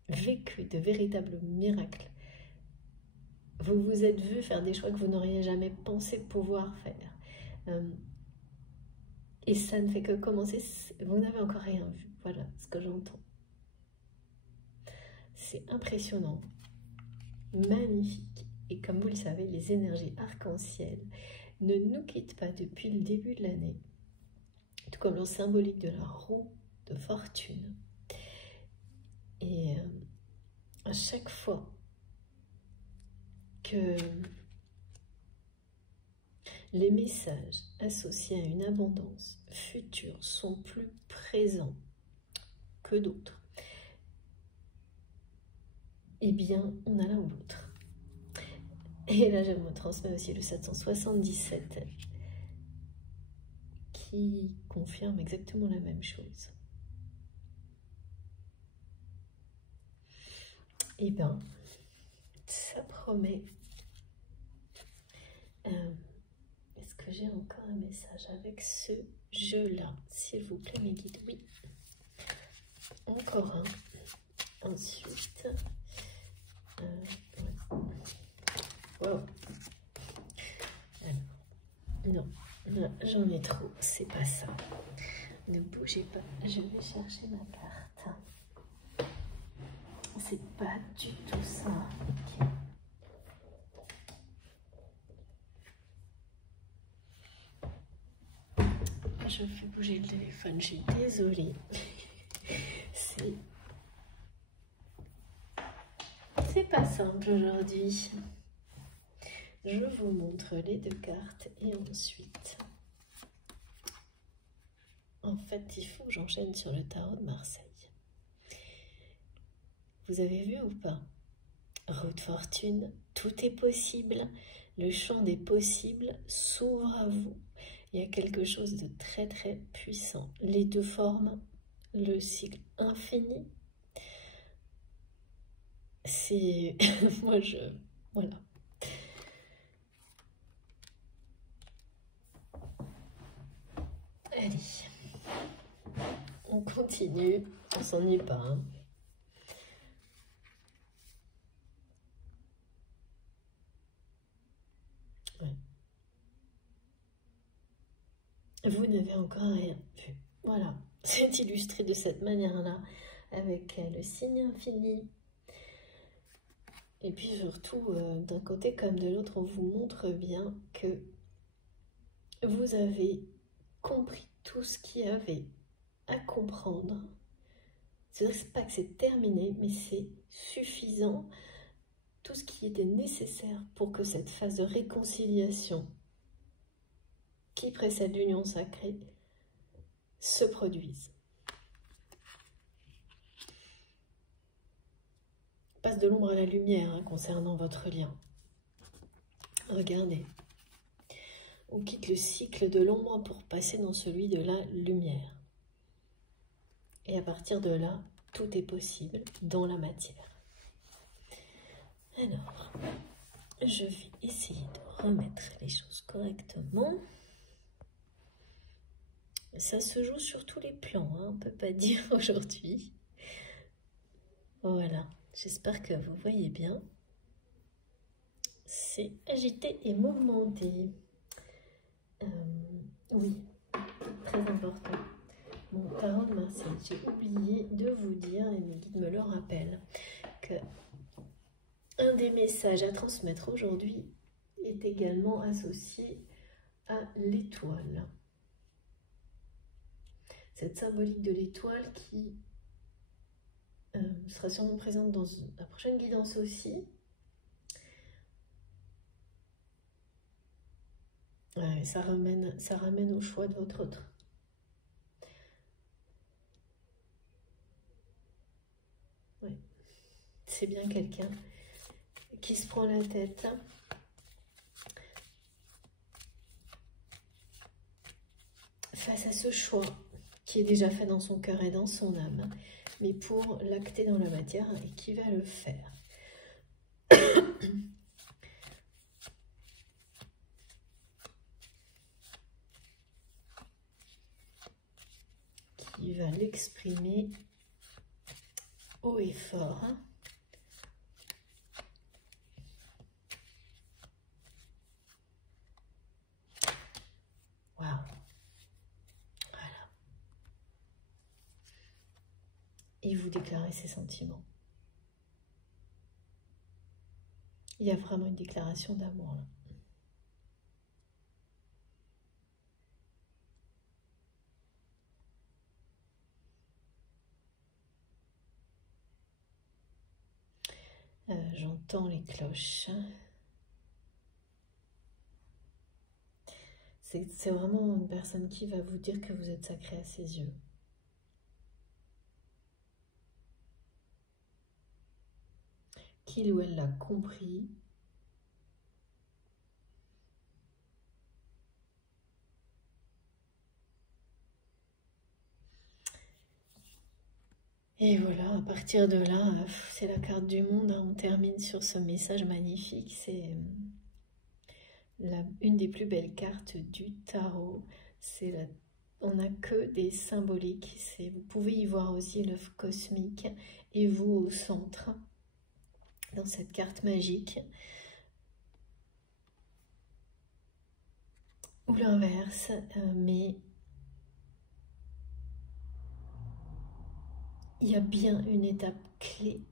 vécu de véritables miracles. Vous vous êtes vu faire des choix que vous n'auriez jamais pensé pouvoir faire. Et ça ne fait que commencer, vous n'avez encore rien vu. Voilà ce que j'entends. C'est impressionnant, magnifique. Et comme vous le savez, les énergies arc-en-ciel ne nous quittent pas depuis le début de l'année. Tout comme le symbolique de la roue de fortune. Et à chaque fois que les messages associés à une abondance future sont plus présents que d'autres, eh bien, on a l'un ou l'autre. Et là, je me transmets aussi le 777 qui confirme exactement la même chose. Eh bien, ça promet. Est-ce que j'ai encore un message avec ce jeu-là? S'il vous plaît, mes guides. Oui. Encore un. Ensuite. Wow. Alors, non, j'en ai trop. C'est pas ça. Ne bougez pas. Je vais chercher ma carte. C'est pas du tout ça. Okay. Je fais bouger le téléphone, je suis désolée. C'est pas simple aujourd'hui. Je vous montre les deux cartes et ensuite, en fait, il faut que j'enchaîne sur le tarot de Marseille. Vous avez vu ou pas? Roue de fortune, tout est possible. Le champ des possibles s'ouvre à vous. Il y a quelque chose de très très puissant. Les deux formes, le cycle infini. C'est... Moi, voilà. Allez. On continue. On s'ennuie pas. Hein. n'avez encore rien vu. Voilà, c'est illustré de cette manière-là, avec le signe infini. Et puis surtout, d'un côté comme de l'autre, on vous montre bien que vous avez compris tout ce qu'il y avait à comprendre. C'est pas que c'est terminé, mais c'est suffisant. Tout ce qui était nécessaire pour que cette phase de réconciliation qui précède l'union sacrée se produise. Passe de l'ombre à la lumière concernant votre lien. Regardez. On quitte le cycle de l'ombre pour passer dans celui de la lumière. Et à partir de là, tout est possible dans la matière. Alors, je vais essayer de remettre les choses correctement. Ça se joue sur tous les plans, on ne peut pas dire aujourd'hui. Voilà, j'espère que vous voyez bien. C'est agité et mouvementé. Oui, très important. Mon tarot de Marseille, j'ai oublié de vous dire, et mes guides me le rappellent, que un des messages à transmettre aujourd'hui est également associé à l'étoile. Cette symbolique de l'étoile qui sera sûrement présente dans la prochaine guidance aussi. Ouais, ça ramène au choix de votre autre. Ouais. C'est bien quelqu'un qui se prend la tête face à ce choix qui est déjà fait dans son cœur et dans son âme, mais pour l'acter dans la matière et qui va le faire. Qui va l'exprimer haut et fort. Waouh! Voilà. Et vous déclarez ses sentiments. Il y a vraiment une déclaration d'amour là. J'entends les cloches. C'est vraiment une personne qui va vous dire que vous êtes sacré à ses yeux. Qu'il ou elle l'a compris. Et voilà, à partir de là, c'est la carte du monde. On termine sur ce message magnifique. C'est une des plus belles cartes du tarot. On n'a que des symboliques. Vous pouvez y voir aussi l'œuf cosmique et vous au centre, dans cette carte magique. Ou l'inverse, mais il y a bien une étape clé,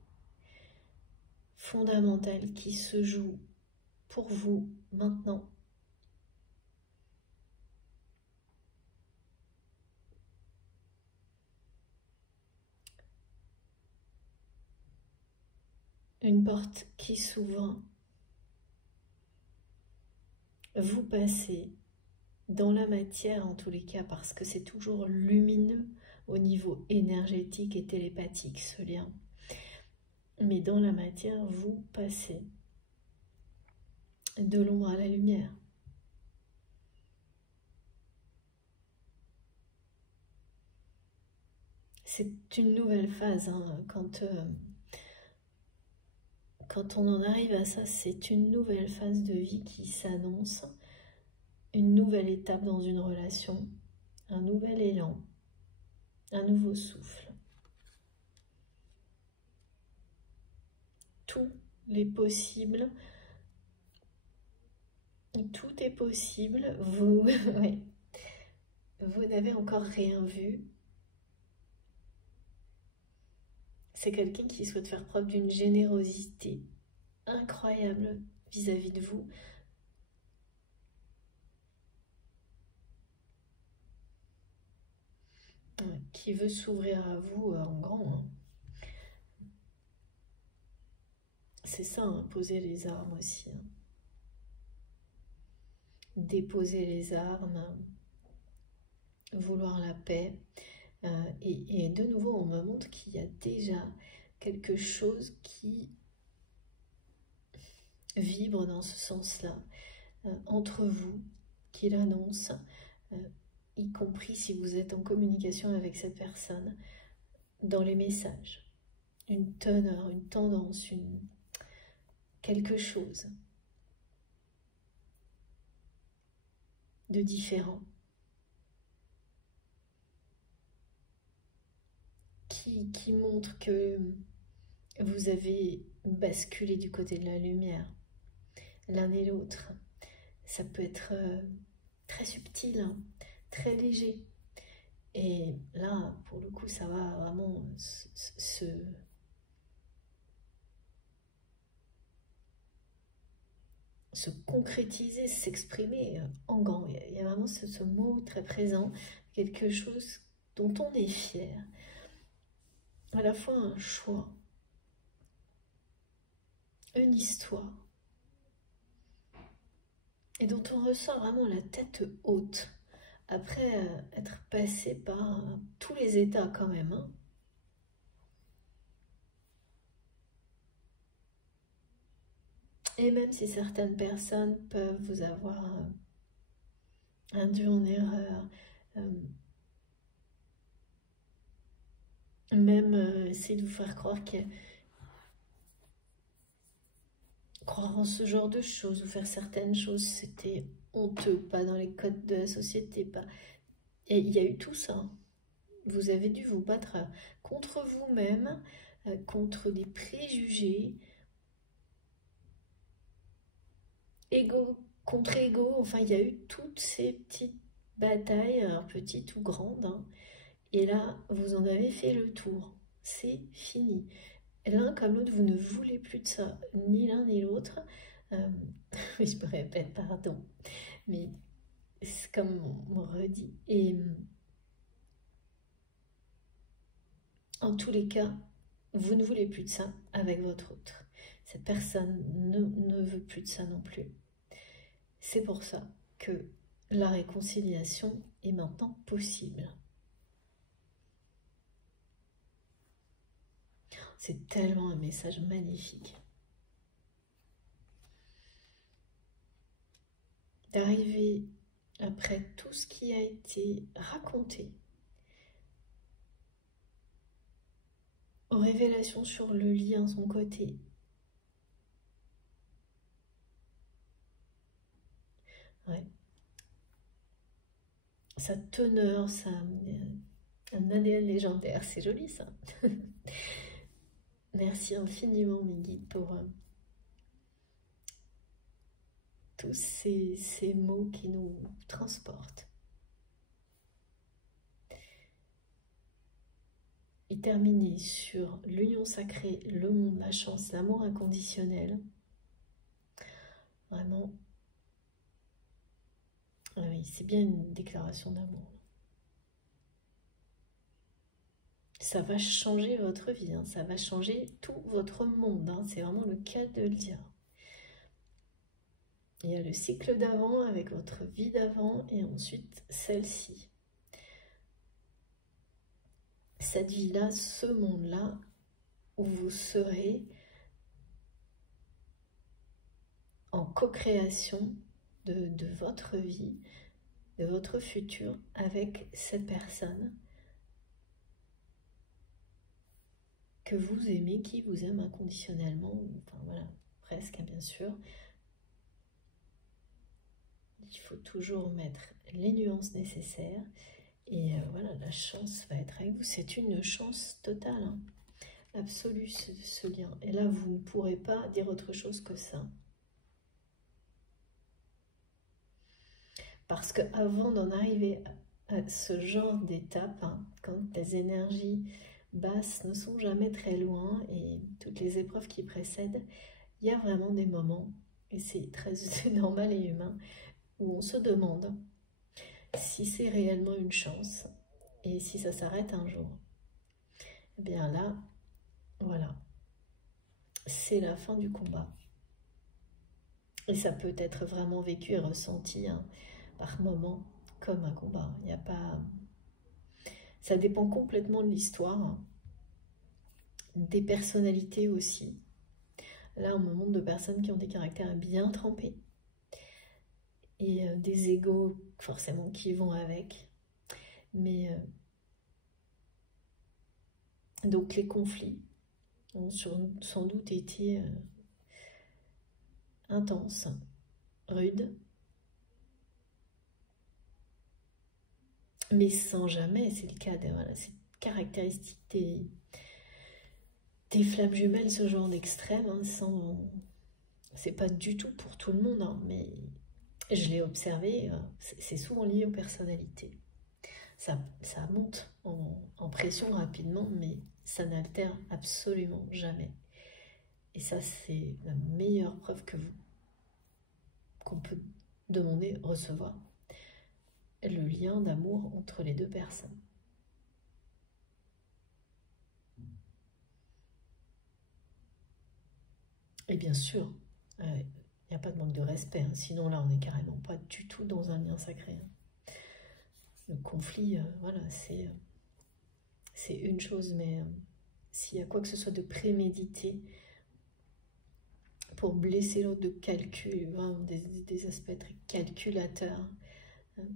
fondamentale, qui se joue pour vous maintenant. Une porte qui s'ouvre. Vous passez dans la matière en tous les cas, parce que c'est toujours lumineux au niveau énergétique et télépathique ce lien. Mais dans la matière, vous passez de l'ombre à la lumière. C'est une nouvelle phase, hein, quand on en arrive à ça, c'est une nouvelle phase de vie qui s'annonce, une nouvelle étape dans une relation, un nouvel élan, un nouveau souffle. Tout est possible. Tout est possible. Ouais. vous n'avez encore rien vu. C'est quelqu'un qui souhaite faire preuve d'une générosité incroyable vis-à-vis de vous. Qui veut s'ouvrir à vous en grand. Hein. C'est ça, hein, poser les armes aussi. Hein. Déposer les armes, vouloir la paix. Et de nouveau, on me montre qu'il y a déjà quelque chose qui vibre dans ce sens-là, entre vous, qui l'annonce, y compris si vous êtes en communication avec cette personne, dans les messages. Une teneur, une tendance, quelque chose de différent. Qui montre que vous avez basculé du côté de la lumière, l'un et l'autre. Ça peut être très subtil, hein, très léger. Et là, pour le coup, ça va vraiment se concrétiser, s'exprimer en grand. Il y a vraiment ce mot très présent, quelque chose dont on est fier. À la fois un choix, une histoire, et dont on ressent vraiment la tête haute, après être passé par tous les états quand même. Hein. Et même si certaines personnes peuvent vous avoir induit en erreur, même essayer de vous faire croire croire en ce genre de choses ou faire certaines choses, c'était honteux, pas dans les codes de la société, pas. Et il y a eu tout ça. Vous avez dû vous battre contre vous-même, contre des préjugés, ego contre ego. Enfin, il y a eu toutes ces petites batailles, petites ou grandes. Hein. Et là, vous en avez fait le tour. C'est fini. L'un comme l'autre, vous ne voulez plus de ça, ni l'un ni l'autre. Je me répète, pardon, mais c'est comme on redit. Et en tous les cas, vous ne voulez plus de ça avec votre autre. Cette personne ne veut plus de ça non plus. C'est pour ça que la réconciliation est maintenant possible. C'est tellement un message magnifique. D'arriver après tout ce qui a été raconté aux révélations sur le lien, son côté. Ouais. Sa teneur, un ADN légendaire, c'est joli ça. Merci infiniment mes guides pour tous ces mots qui nous transportent. Et terminer sur l'union sacrée, le monde, la chance, l'amour inconditionnel. Vraiment, oui, c'est bien une déclaration d'amour. Ça va changer votre vie, hein, ça va changer tout votre monde, hein, c'est vraiment le cas de le dire. Il y a le cycle d'avant avec votre vie d'avant et ensuite celle-ci. Cette vie-là, ce monde-là, où vous serez en co-création de votre vie, de votre futur avec cette personne que vous aimez, qui vous aime inconditionnellement, enfin voilà, presque bien sûr. Il faut toujours mettre les nuances nécessaires et voilà, la chance va être avec vous. C'est une chance totale, hein, absolue ce lien. Et là, vous ne pourrez pas dire autre chose que ça. Parce qu'avant d'en arriver ce genre d'étape, hein, quand les énergies basses ne sont jamais très loin et toutes les épreuves qui précèdent, il y a vraiment des moments, et c'est normal et humain, où on se demande si c'est réellement une chance et si ça s'arrête un jour. Et bien là, voilà, c'est la fin du combat. Et ça peut être vraiment vécu et ressenti, hein, par moments comme un combat. Il n'y a pas... Ça dépend complètement de l'histoire, hein, des personnalités aussi. Là, on me montre de personnes qui ont des caractères bien trempés et des égos forcément qui vont avec. Mais donc les conflits ont sans doute été intenses, rudes, mais sans jamais, c'est le cas de voilà, cette caractéristique des flammes jumelles, ce genre d'extrême, hein, c'est pas du tout pour tout le monde, hein, mais je l'ai observé, c'est souvent lié aux personnalités. Ça monte en pression rapidement, mais ça n'altère absolument jamais. Et ça, c'est la meilleure preuve qu'on peut demander, recevoir. Le lien d'amour entre les deux personnes. Et bien sûr, il n'y a pas de manque de respect, hein, sinon là, on n'est carrément pas du tout dans un lien sacré. Hein. Le conflit, voilà, c'est une chose, mais s'il y a quoi que ce soit de prémédité pour blesser l'autre, de calcul, vraiment des aspects très calculateurs, hein.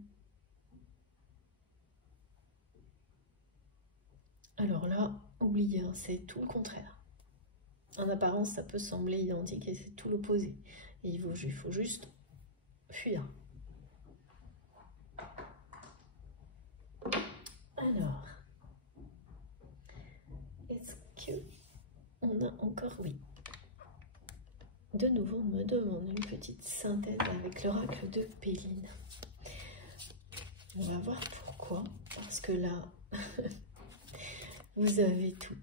Alors là, oubliez, hein, c'est tout le contraire. En apparence, ça peut sembler identique et c'est tout l'opposé. Et il faut juste fuir. Alors, est-ce qu'on a encore... Oui. De nouveau, on me demande une petite synthèse avec l'oracle de Péline. On va voir pourquoi. Parce que là, vous avez tout.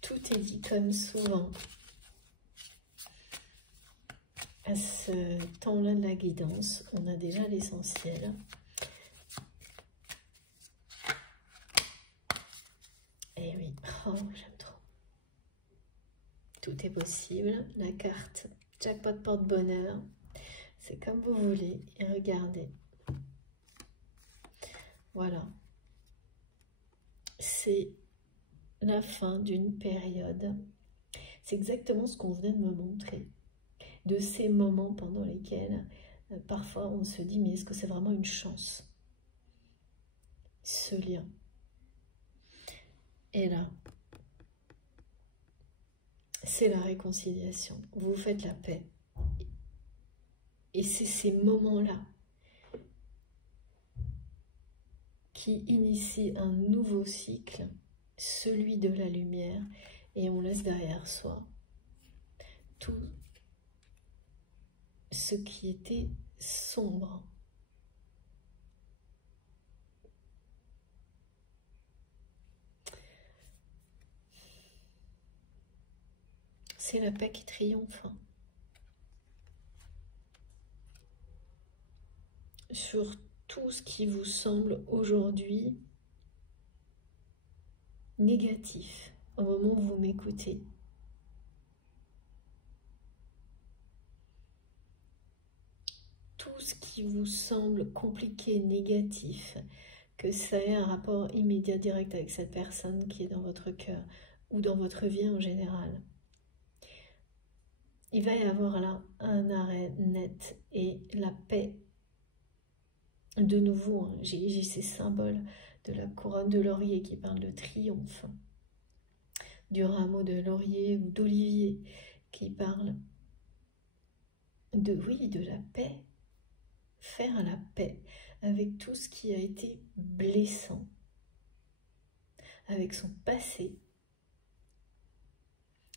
Tout est dit comme souvent. À ce temps-là de la guidance, on a déjà l'essentiel. Et oui, oh, j'aime trop. Tout est possible. La carte jackpot porte-bonheur, c'est comme vous voulez. Et regardez. Voilà. C'est la fin d'une période. C'est exactement ce qu'on venait de me montrer. De ces moments pendant lesquels parfois on se dit mais est-ce que c'est vraiment une chance, ce lien? Et là, c'est la réconciliation. Vous faites la paix. Et c'est ces moments-là qui initient un nouveau cycle, celui de la lumière, et on laisse derrière soi tout ce qui était sombre. C'est la paix qui triomphe. Sur tout ce qui vous semble aujourd'hui négatif au moment où vous m'écoutez. Tout ce qui vous semble compliqué, négatif, que ça ait un rapport immédiat, direct avec cette personne qui est dans votre cœur ou dans votre vie en général. Il va y avoir là un arrêt net et la paix. De nouveau, hein, j'ai ces symboles de la couronne de laurier qui parle de triomphe, du rameau de laurier ou d'olivier qui parle de, oui, de la paix. Faire la paix avec tout ce qui a été blessant, avec son passé,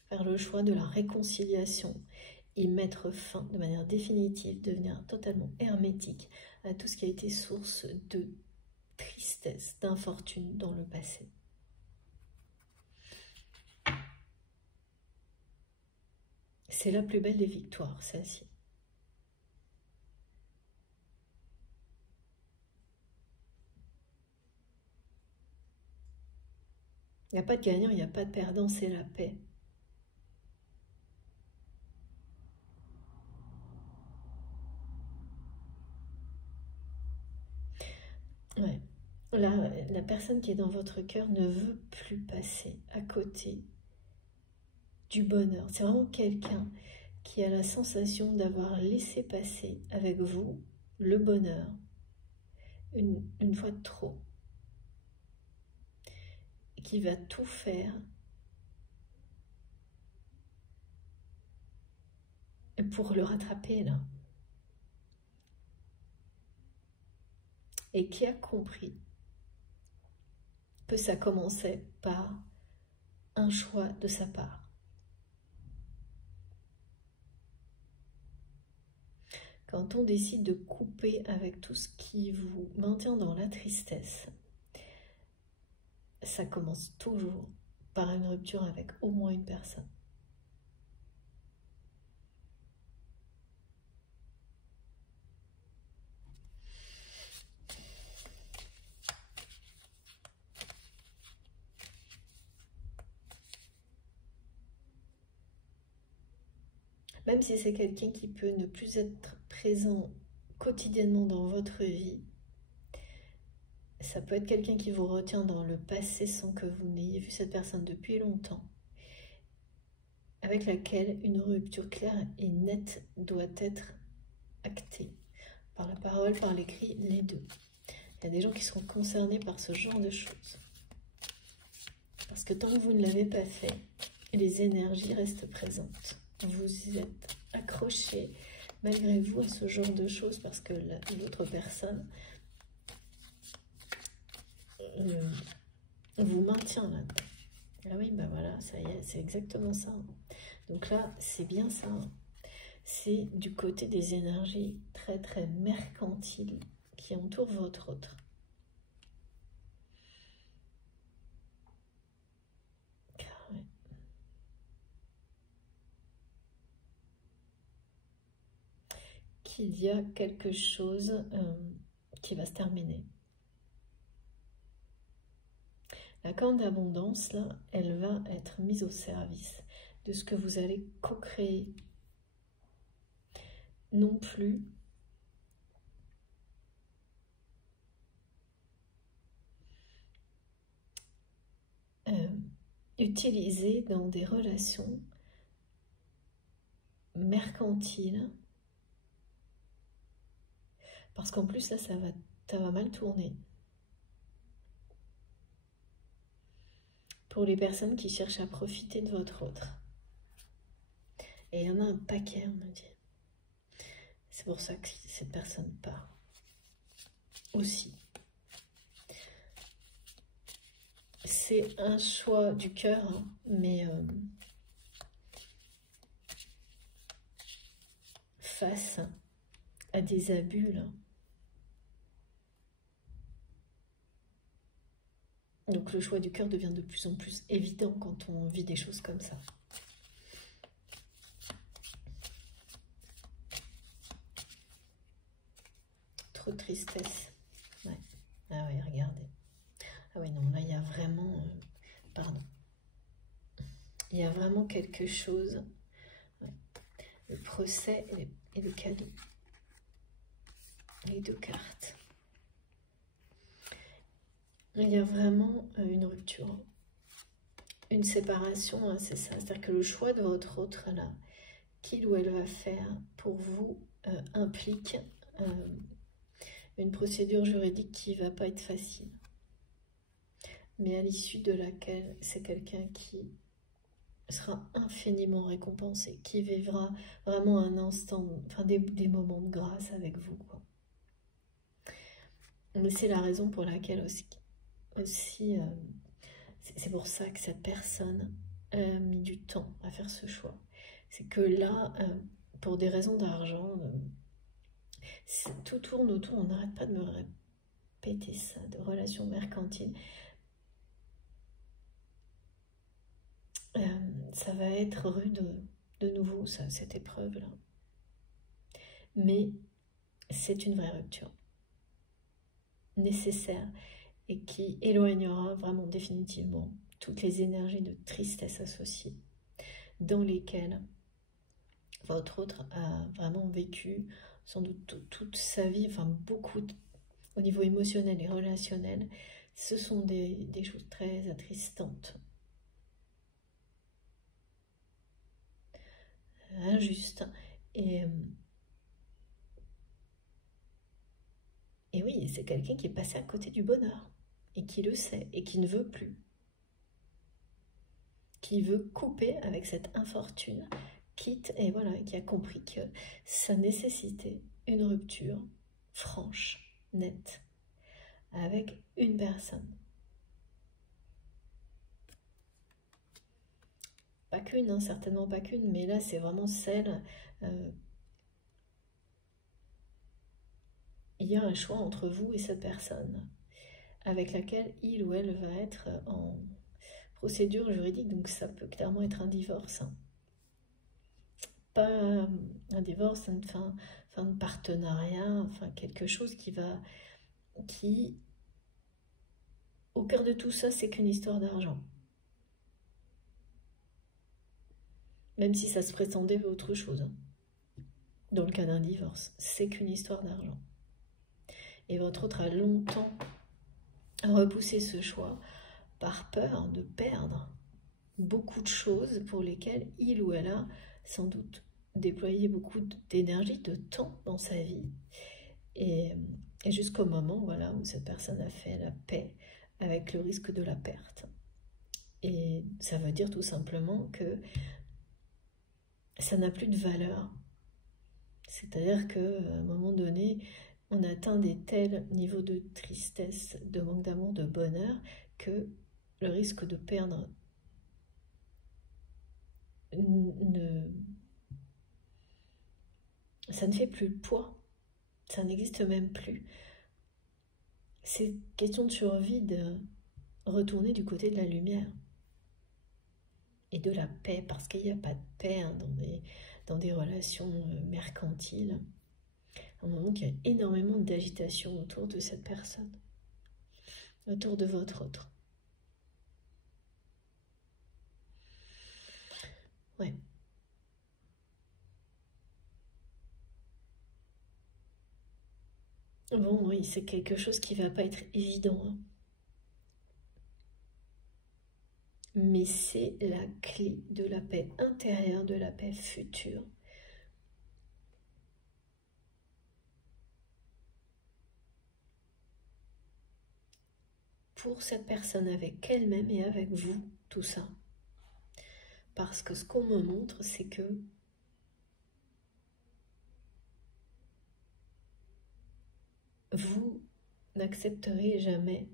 faire le choix de la réconciliation et mettre fin de manière définitive, devenir totalement hermétique à tout ce qui a été source de tristesse, d'infortune dans le passé. C'est la plus belle des victoires, celle-ci. Il n'y a pas de gagnant, il n'y a pas de perdant, c'est la paix. Ouais. Là, la personne qui est dans votre cœur ne veut plus passer à côté du bonheur. C'est vraiment quelqu'un qui a la sensation d'avoir laissé passer avec vous le bonheur une fois de trop. Et qui va tout faire pour le rattraper là. Et qui a compris que ça commençait par un choix de sa part. Quand on décide de couper avec tout ce qui vous maintient dans la tristesse, ça commence toujours par une rupture avec au moins une personne. Même si c'est quelqu'un qui peut ne plus être présent quotidiennement dans votre vie, ça peut être quelqu'un qui vous retient dans le passé sans que vous n'ayez vu cette personne depuis longtemps, avec laquelle une rupture claire et nette doit être actée, par la parole, par l'écrit, les deux. Il y a des gens qui seront concernés par ce genre de choses. Parce que tant que vous ne l'avez pas fait, les énergies restent présentes. Vous êtes accroché malgré vous à ce genre de choses parce que l'autre personne vous maintient là. Ah oui, bah voilà, ça y est, c'est exactement ça. Donc là, c'est bien ça. C'est du côté des énergies très très mercantiles qui entourent votre autre. Qu'il y a quelque chose qui va se terminer. La corne d'abondance, là, elle va être mise au service de ce que vous allez co-créer. Non plus utilisée dans des relations mercantiles. Parce qu'en plus, là, ça va mal tourner. Pour les personnes qui cherchent à profiter de votre autre. Et il y en a un paquet, on me dit. C'est pour ça que cette personne part. Aussi. C'est un choix du cœur, hein, mais face à des abus, là. Donc le choix du cœur devient de plus en plus évident quand on vit des choses comme ça. Trop de tristesse. Ouais. Ah oui, regardez. Ah oui, non, là, il y a vraiment... pardon. Il y a vraiment quelque chose. Ouais. Le procès et le cadeau. Les deux cartes. Il y a vraiment une rupture. Une séparation, hein, c'est ça. C'est-à-dire que le choix de votre autre, là, qu'il ou elle va faire pour vous, implique une procédure juridique qui ne va pas être facile. Mais à l'issue de laquelle c'est quelqu'un qui sera infiniment récompensé, qui vivra vraiment un instant, enfin des moments de grâce avec vous, quoi. Mais c'est la raison pour laquelle aussi c'est pour ça que cette personne a mis du temps à faire ce choix. C'est que là, pour des raisons d'argent, tout tourne autour, on n'arrête pas de me péter ça, de relations mercantiles. Ça va être rude de nouveau, ça, cette épreuve-là. Mais c'est une vraie rupture nécessaire et qui éloignera vraiment définitivement toutes les énergies de tristesse associées dans lesquelles votre autre a vraiment vécu sans doute toute sa vie, enfin beaucoup au niveau émotionnel et relationnel. Ce sont des choses très attristantes, injustes et oui, c'est quelqu'un qui est passé à côté du bonheur et qui le sait et qui ne veut plus, qui veut couper avec cette infortune, quitte et voilà, qui a compris que ça nécessitait une rupture franche, nette, avec une personne. Pas qu'une, hein, certainement pas qu'une, mais là c'est vraiment celle. Il y a un choix entre vous et cette personne avec laquelle il ou elle va être en procédure juridique, donc ça peut clairement être un divorce. Hein. Pas un divorce, une fin de partenariat, enfin quelque chose qui, au cœur de tout ça, c'est qu'une histoire d'argent. Même si ça se prétendait autre chose. Hein. Dans le cas d'un divorce, c'est qu'une histoire d'argent. Et votre autre a longtemps repoussé ce choix par peur de perdre beaucoup de choses pour lesquelles il ou elle a sans doute déployé beaucoup d'énergie, de temps dans sa vie. Et jusqu'au moment voilà, où cette personne a fait la paix avec le risque de la perte. Et ça veut dire tout simplement que ça n'a plus de valeur. C'est-à-dire qu'à un moment donné, on atteint des tels niveaux de tristesse, de manque d'amour, de bonheur, que le risque de perdre ça ne fait plus le poids. Ça n'existe même plus. C'est question de survie de retourner du côté de la lumière et de la paix, parce qu'il n'y a pas de paix hein, dans des relations mercantiles. À un moment, il y a énormément d'agitation autour de cette personne, autour de votre autre. Ouais. Bon, oui, c'est quelque chose qui va pas être évident. Hein. Mais c'est la clé de la paix intérieure, de la paix future. Pour cette personne avec elle-même et avec vous, tout ça. Parce que ce qu'on me montre, c'est que vous n'accepterez jamais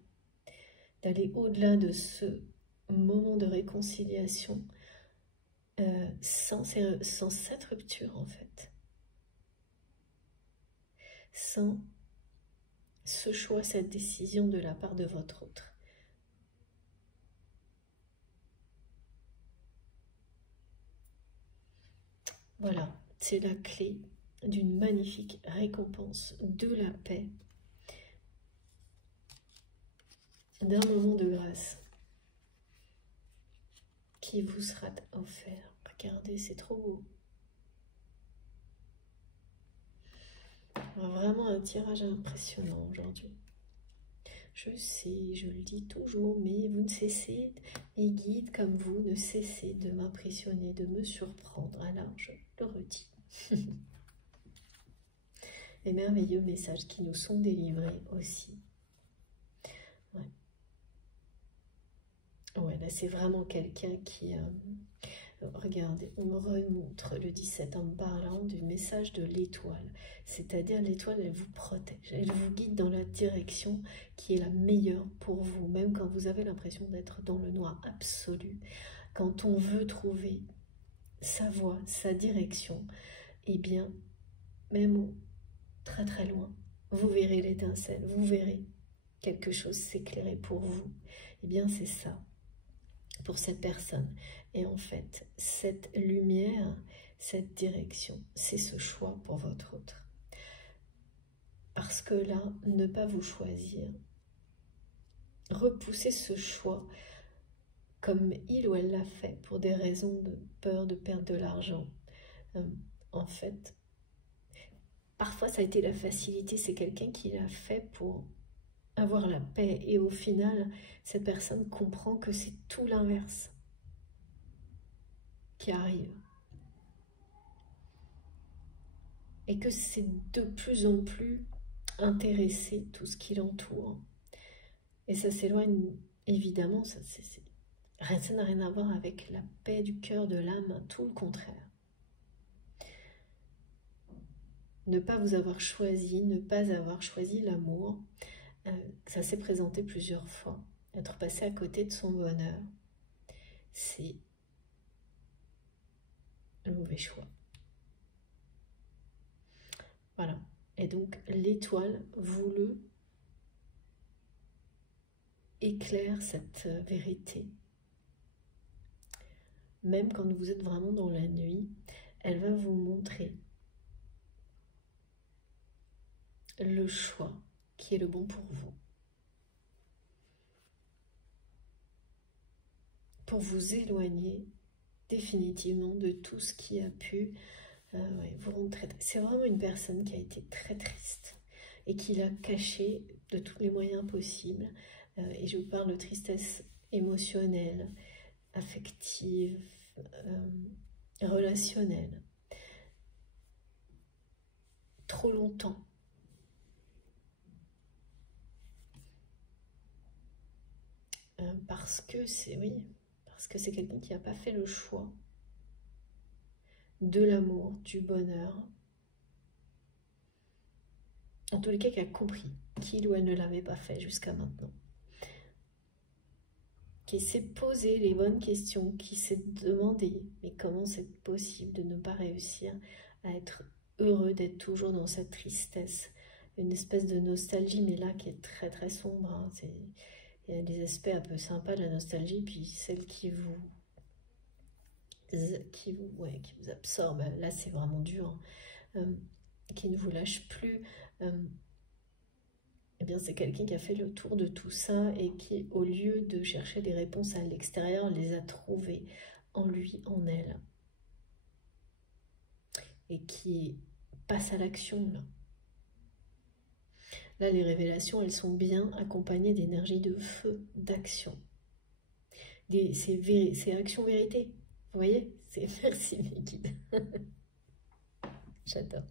d'aller au-delà de ce moment de réconciliation sans cette rupture en fait. Sans ce choix, cette décision de la part de votre autre. Voilà, c'est la clé d'une magnifique récompense de la paix, d'un moment de grâce qui vous sera offert. Regardez, c'est trop beau. Vraiment un tirage impressionnant aujourd'hui. Je sais, je le dis toujours, mais vous ne cessez, les guides comme vous, ne cessez de m'impressionner, de me surprendre. Alors, je le redis. Les merveilleux messages qui nous sont délivrés aussi. Ouais. Ouais, là, c'est vraiment quelqu'un qui... regardez, on me remontre le 17 en me parlant du message de l'étoile. C'est-à-dire l'étoile, elle vous protège, elle vous guide dans la direction qui est la meilleure pour vous, même quand vous avez l'impression d'être dans le noir absolu. Quand on veut trouver sa voie, sa direction, eh bien, même très très loin, vous verrez l'étincelle, vous verrez quelque chose s'éclairer pour vous. Eh bien, c'est ça, pour cette personne. Et en fait, cette lumière, cette direction, c'est ce choix pour votre autre. Parce que là, ne pas vous choisir, repousser ce choix comme il ou elle l'a fait pour des raisons de peur de perdre de l'argent. En fait, parfois ça a été la facilité, c'est quelqu'un qui l'a fait pour avoir la paix. Et au final, cette personne comprend que c'est tout l'inverse qui arrive. Et que c'est de plus en plus intéressé tout ce qui l'entoure. Et ça s'éloigne, évidemment, ça n'a rien à voir avec la paix du cœur, de l'âme, tout le contraire. Ne pas vous avoir choisi, ne pas avoir choisi l'amour, ça s'est présenté plusieurs fois. Être passé à côté de son bonheur, c'est le mauvais choix. Voilà. Et donc, l'étoile vous le éclaire, cette vérité. Même quand vous êtes vraiment dans la nuit, elle va vous montrer le choix qui est le bon pour vous. Pour vous éloigner définitivement de tout ce qui a pu vous rendre très... C'est vraiment une personne qui a été très triste et qui l'a caché de tous les moyens possibles. Et je vous parle de tristesse émotionnelle, affective, relationnelle. Trop longtemps. Parce que c'est quelqu'un qui n'a pas fait le choix de l'amour, du bonheur. En tous les cas, qui a compris qu'il ou elle ne l'avait pas fait jusqu'à maintenant. Qui s'est posé les bonnes questions, qui s'est demandé mais comment c'est possible de ne pas réussir à être heureux, d'être toujours dans cette tristesse, une espèce de nostalgie, mais là qui est très très sombre. Hein. Il y a des aspects un peu sympas de la nostalgie, puis celle qui vous absorbe, là c'est vraiment dur, qui ne vous lâche plus. Eh bien, c'est quelqu'un qui a fait le tour de tout ça et qui, au lieu de chercher des réponses à l'extérieur, les a trouvées en lui, en elle. Et qui passe à l'action, là. Là, les révélations, elles sont bien accompagnées d'énergie de feu, d'action. C'est action-vérité. Vous voyez? Merci, mes guides. J'adore.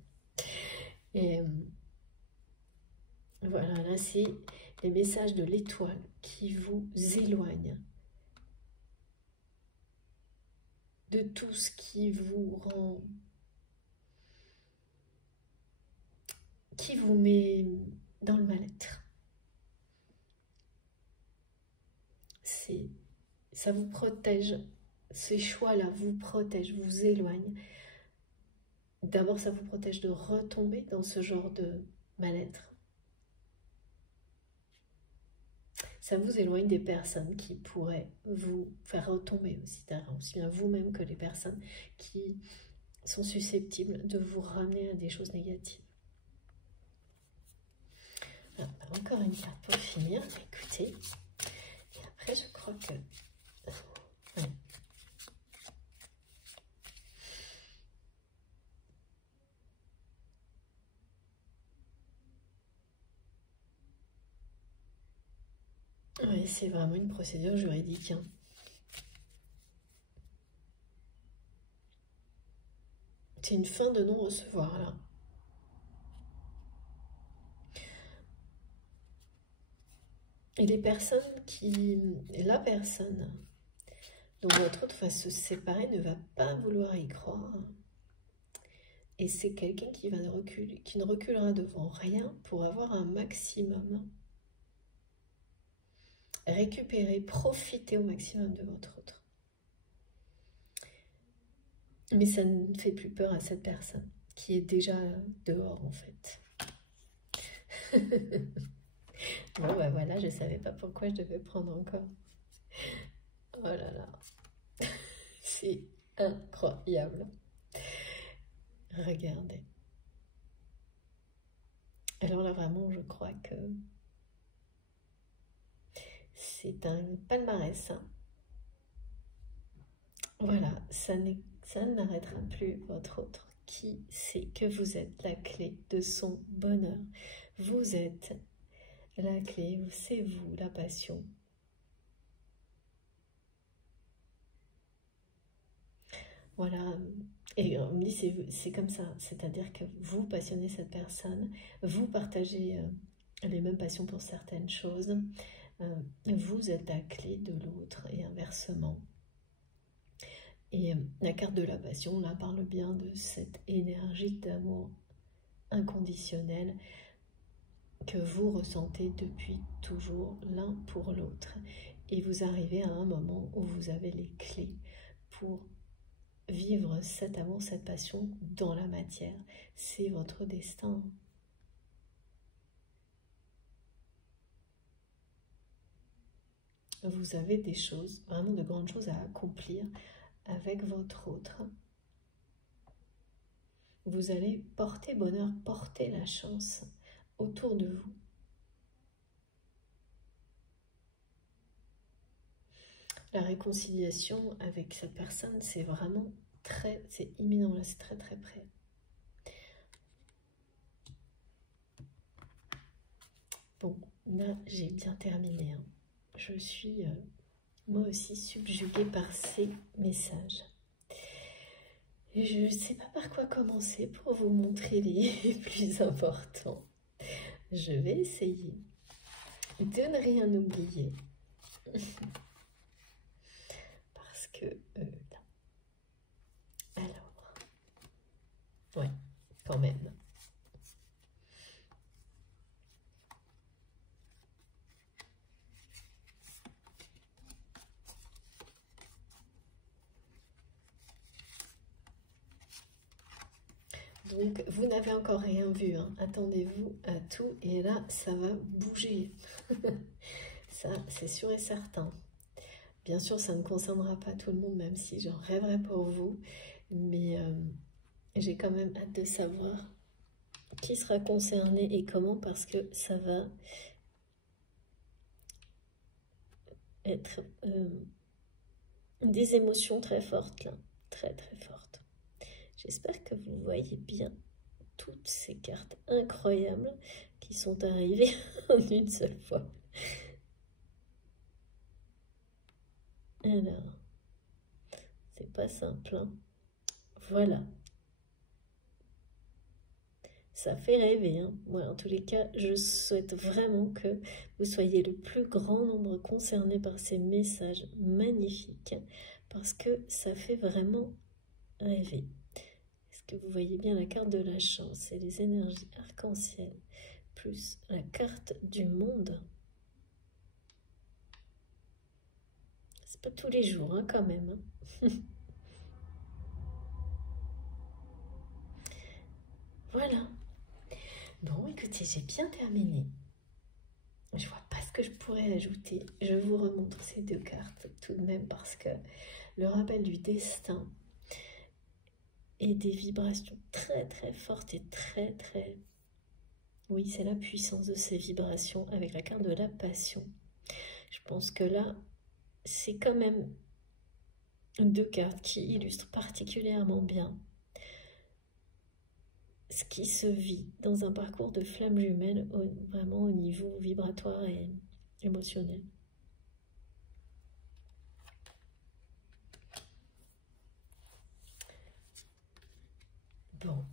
Et... voilà, là c'est les messages de l'étoile qui vous éloignent de tout ce qui vous rend, qui vous met dans le mal-être. Ça vous protège, ces choix-là vous protègent, vous éloignent. D'abord, ça vous protège de retomber dans ce genre de mal-être. Ça vous éloigne des personnes qui pourraient vous faire retomber aussi bien vous-même que les personnes qui sont susceptibles de vous ramener à des choses négatives. Alors, encore une carte pour finir, écoutez. Et après, je crois que... ouais. Oui, c'est vraiment une procédure juridique. Hein. C'est une fin de non-recevoir, là. Et les personnes la personne dont votre autre va se séparer ne va pas vouloir y croire. Et c'est quelqu'un qui ne reculera devant rien pour avoir un maximum. Récupérer, profiter au maximum de votre autre. Mais ça ne fait plus peur à cette personne qui est déjà dehors en fait. Bon, bah voilà, je savais pas pourquoi je devais prendre encore. Oh là là, c'est incroyable. Regardez. Alors là, vraiment, je crois que c'est un palmarès, hein. Voilà, ça n'arrêtera plus votre autre. Qui sait que vous êtes la clé de son bonheur? Vous êtes la clé, c'est vous, la passion. Voilà, et on me dit c'est comme ça, c'est-à-dire que vous passionnez cette personne, vous partagez les mêmes passions pour certaines choses, vous êtes la clé de l'autre et inversement. Et la carte de la passion, là, parle bien de cette énergie d'amour inconditionnel que vous ressentez depuis toujours l'un pour l'autre. Et vous arrivez à un moment où vous avez les clés pour vivre cet amour, cette passion dans la matière. C'est votre destin. Vous avez des choses, vraiment de grandes choses à accomplir avec votre autre. Vous allez porter bonheur, porter la chance autour de vous. La réconciliation avec cette personne, c'est vraiment c'est imminent, là, c'est très très près. Bon, là, j'ai bien terminé, hein. Je suis moi aussi subjuguée par ces messages. Et je ne sais pas par quoi commencer pour vous montrer les plus importants. Je vais essayer de ne rien oublier. Parce que... alors... ouais, quand même. Donc, vous n'avez encore rien vu, hein. Attendez-vous à tout, et là, ça va bouger. Ça, c'est sûr et certain. Bien sûr, ça ne concernera pas tout le monde, même si j'en rêverais pour vous, mais j'ai quand même hâte de savoir qui sera concerné et comment, parce que ça va être des émotions très fortes, là, très très fortes. J'espère que vous voyez bien toutes ces cartes incroyables qui sont arrivées en une seule fois. Alors, c'est pas simple, hein. Voilà. Ça fait rêver, hein. Moi, en tous les cas, je souhaite vraiment que vous soyez le plus grand nombre concernés par ces messages magnifiques, parce que ça fait vraiment rêver. Est-ce que vous voyez bien la carte de la chance et les énergies arc-en-ciel, plus la carte du monde? C'est pas tous les jours, hein, quand même, hein. Voilà. Bon, écoutez, j'ai bien terminé. Je vois pas ce que je pourrais ajouter. Je vous remontre ces deux cartes tout de même parce que le rappel du destin et des vibrations très très fortes et très très... Oui, c'est la puissance de ces vibrations avec la carte de la passion. Je pense que là, c'est quand même deux cartes qui illustrent particulièrement bien ce qui se vit dans un parcours de flamme jumelle, vraiment au niveau vibratoire et émotionnel. Bon,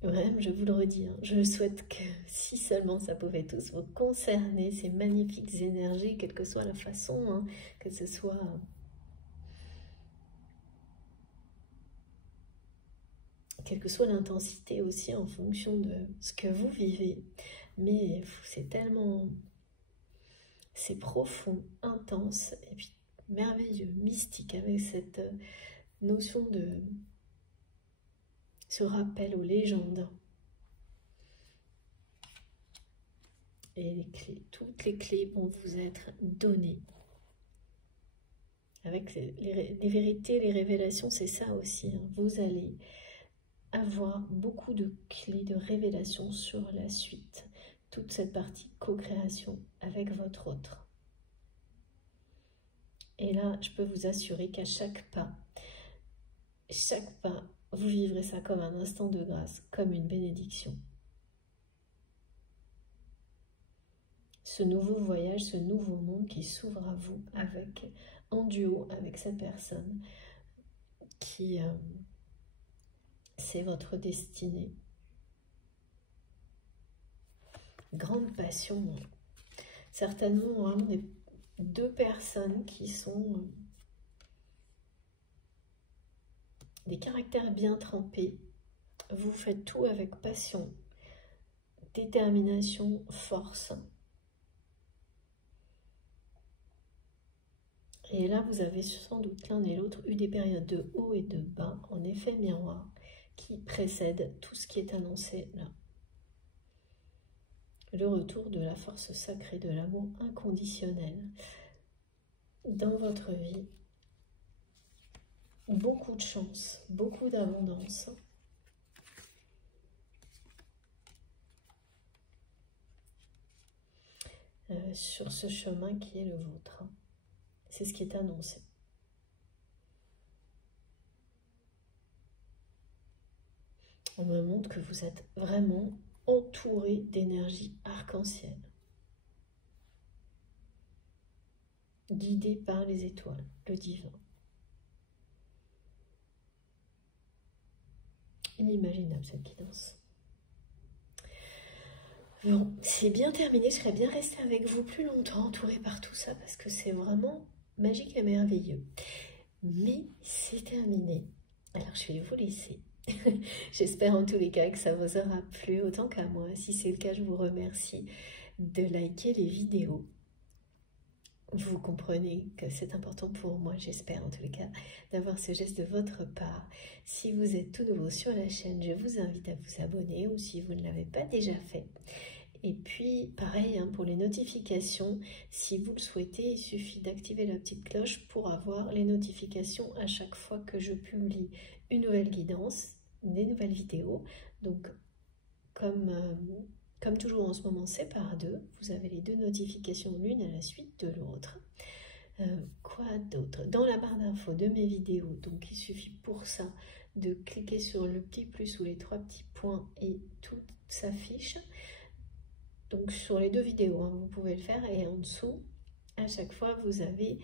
vraiment, je vous le redis, hein, je souhaite que si seulement ça pouvait tous vous concerner, ces magnifiques énergies, quelle que soit la façon, hein, que ce soit... quelle que soit l'intensité aussi en fonction de ce que vous vivez. Mais c'est tellement... c'est profond, intense, et puis merveilleux, mystique, avec cette notion de... ce rappel aux légendes. Et les clés, toutes les clés vont vous être données. Avec les vérités, les révélations, c'est ça aussi. Hein. Vous allez avoir beaucoup de clés de révélation sur la suite. Toute cette partie co-création avec votre autre. Et là, je peux vous assurer qu'à chaque pas, vous vivrez ça comme un instant de grâce, comme une bénédiction. Ce nouveau voyage, ce nouveau monde qui s'ouvre à vous en duo avec cette personne qui c'est votre destinée. Grande passion. Certainement vraiment deux personnes qui sont des caractères bien trempés. Vous faites tout avec passion, détermination, force. Et là, vous avez sans doute l'un et l'autre eu des périodes de haut et de bas, en effet miroir, qui précèdent tout ce qui est annoncé là. Le retour de la force sacrée, de l'amour inconditionnel dans votre vie. Beaucoup de chance, beaucoup d'abondance. Sur ce chemin qui est le vôtre. C'est ce qui est annoncé. On me montre que vous êtes vraiment entouré d'énergie arc-en-ciel. Guidé par les étoiles, le divin. Inimaginable cette guidance. Bon, c'est bien terminé, je serais bien restée avec vous plus longtemps, entourée par tout ça, parce que c'est vraiment magique et merveilleux. Mais c'est terminé. Alors je vais vous laisser. J'espère en tous les cas que ça vous aura plu autant qu'à moi. Si c'est le cas, je vous remercie de liker les vidéos. Vous comprenez que c'est important pour moi, j'espère en tous les cas, d'avoir ce geste de votre part. Si vous êtes tout nouveau sur la chaîne, je vous invite à vous abonner ou si vous ne l'avez pas déjà fait. Et puis, pareil, hein, pour les notifications, si vous le souhaitez, il suffit d'activer la petite cloche pour avoir les notifications à chaque fois que je publie une nouvelle guidance, des nouvelles vidéos. Donc, comme toujours en ce moment, c'est par deux. Vous avez les deux notifications l'une à la suite de l'autre. Quoi d'autre? Dans la barre d'infos de mes vidéos, donc il suffit pour ça de cliquer sur le petit plus ou les trois petits points et tout s'affiche. Donc sur les deux vidéos, hein, vous pouvez le faire et en dessous, à chaque fois, vous avez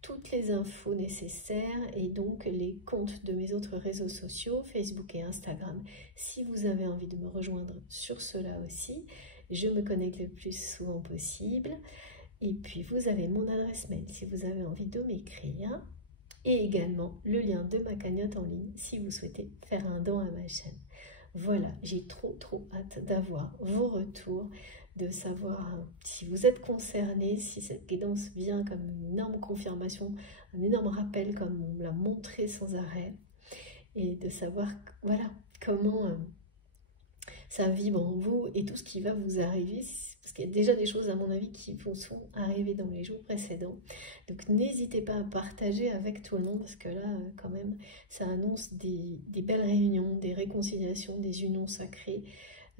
toutes les infos nécessaires et donc les comptes de mes autres réseaux sociaux, Facebook et Instagram. Si vous avez envie de me rejoindre sur cela aussi, je me connecte le plus souvent possible. Et puis vous avez mon adresse mail si vous avez envie de m'écrire. Et également le lien de ma cagnotte en ligne si vous souhaitez faire un don à ma chaîne. Voilà, j'ai trop hâte d'avoir vos retours, de savoir si vous êtes concernés, si cette guidance vient comme une énorme confirmation, un énorme rappel comme on me l'a montré sans arrêt, et de savoir voilà comment ça vibre en vous et tout ce qui va vous arriver, parce qu'il y a déjà des choses à mon avis qui vous sont arrivées dans les jours précédents. Donc n'hésitez pas à partager avec tout le monde, parce que là quand même ça annonce des belles réunions, des réconciliations, des unions sacrées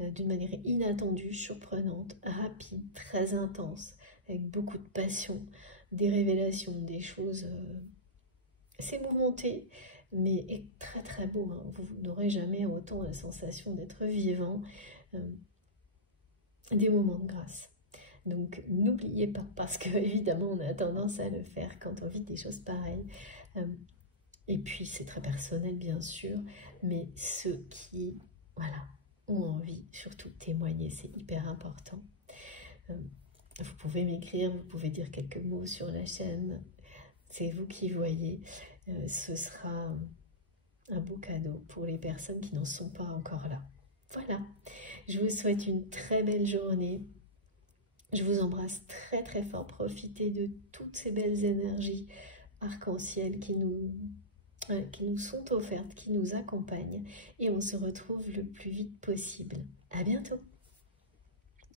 d'une manière inattendue, surprenante, rapide, très intense, avec beaucoup de passion, des révélations, des choses assez mouvementées, mais très beau. Hein. Vous n'aurez jamais autant la sensation d'être vivant, des moments de grâce. Donc n'oubliez pas, parce que évidemment on a tendance à le faire quand on vit des choses pareilles. Et puis c'est très personnel bien sûr, mais ceux qui voilà, ont envie, surtout témoigner, c'est hyper important. Vous pouvez m'écrire, vous pouvez dire quelques mots sur la chaîne, c'est vous qui voyez. Ce sera un beau cadeau pour les personnes qui n'en sont pas encore là. Voilà, je vous souhaite une très belle journée. Je vous embrasse très fort. Profitez de toutes ces belles énergies arc-en-ciel qui nous sont offertes, qui nous accompagnent. Et on se retrouve le plus vite possible. À bientôt.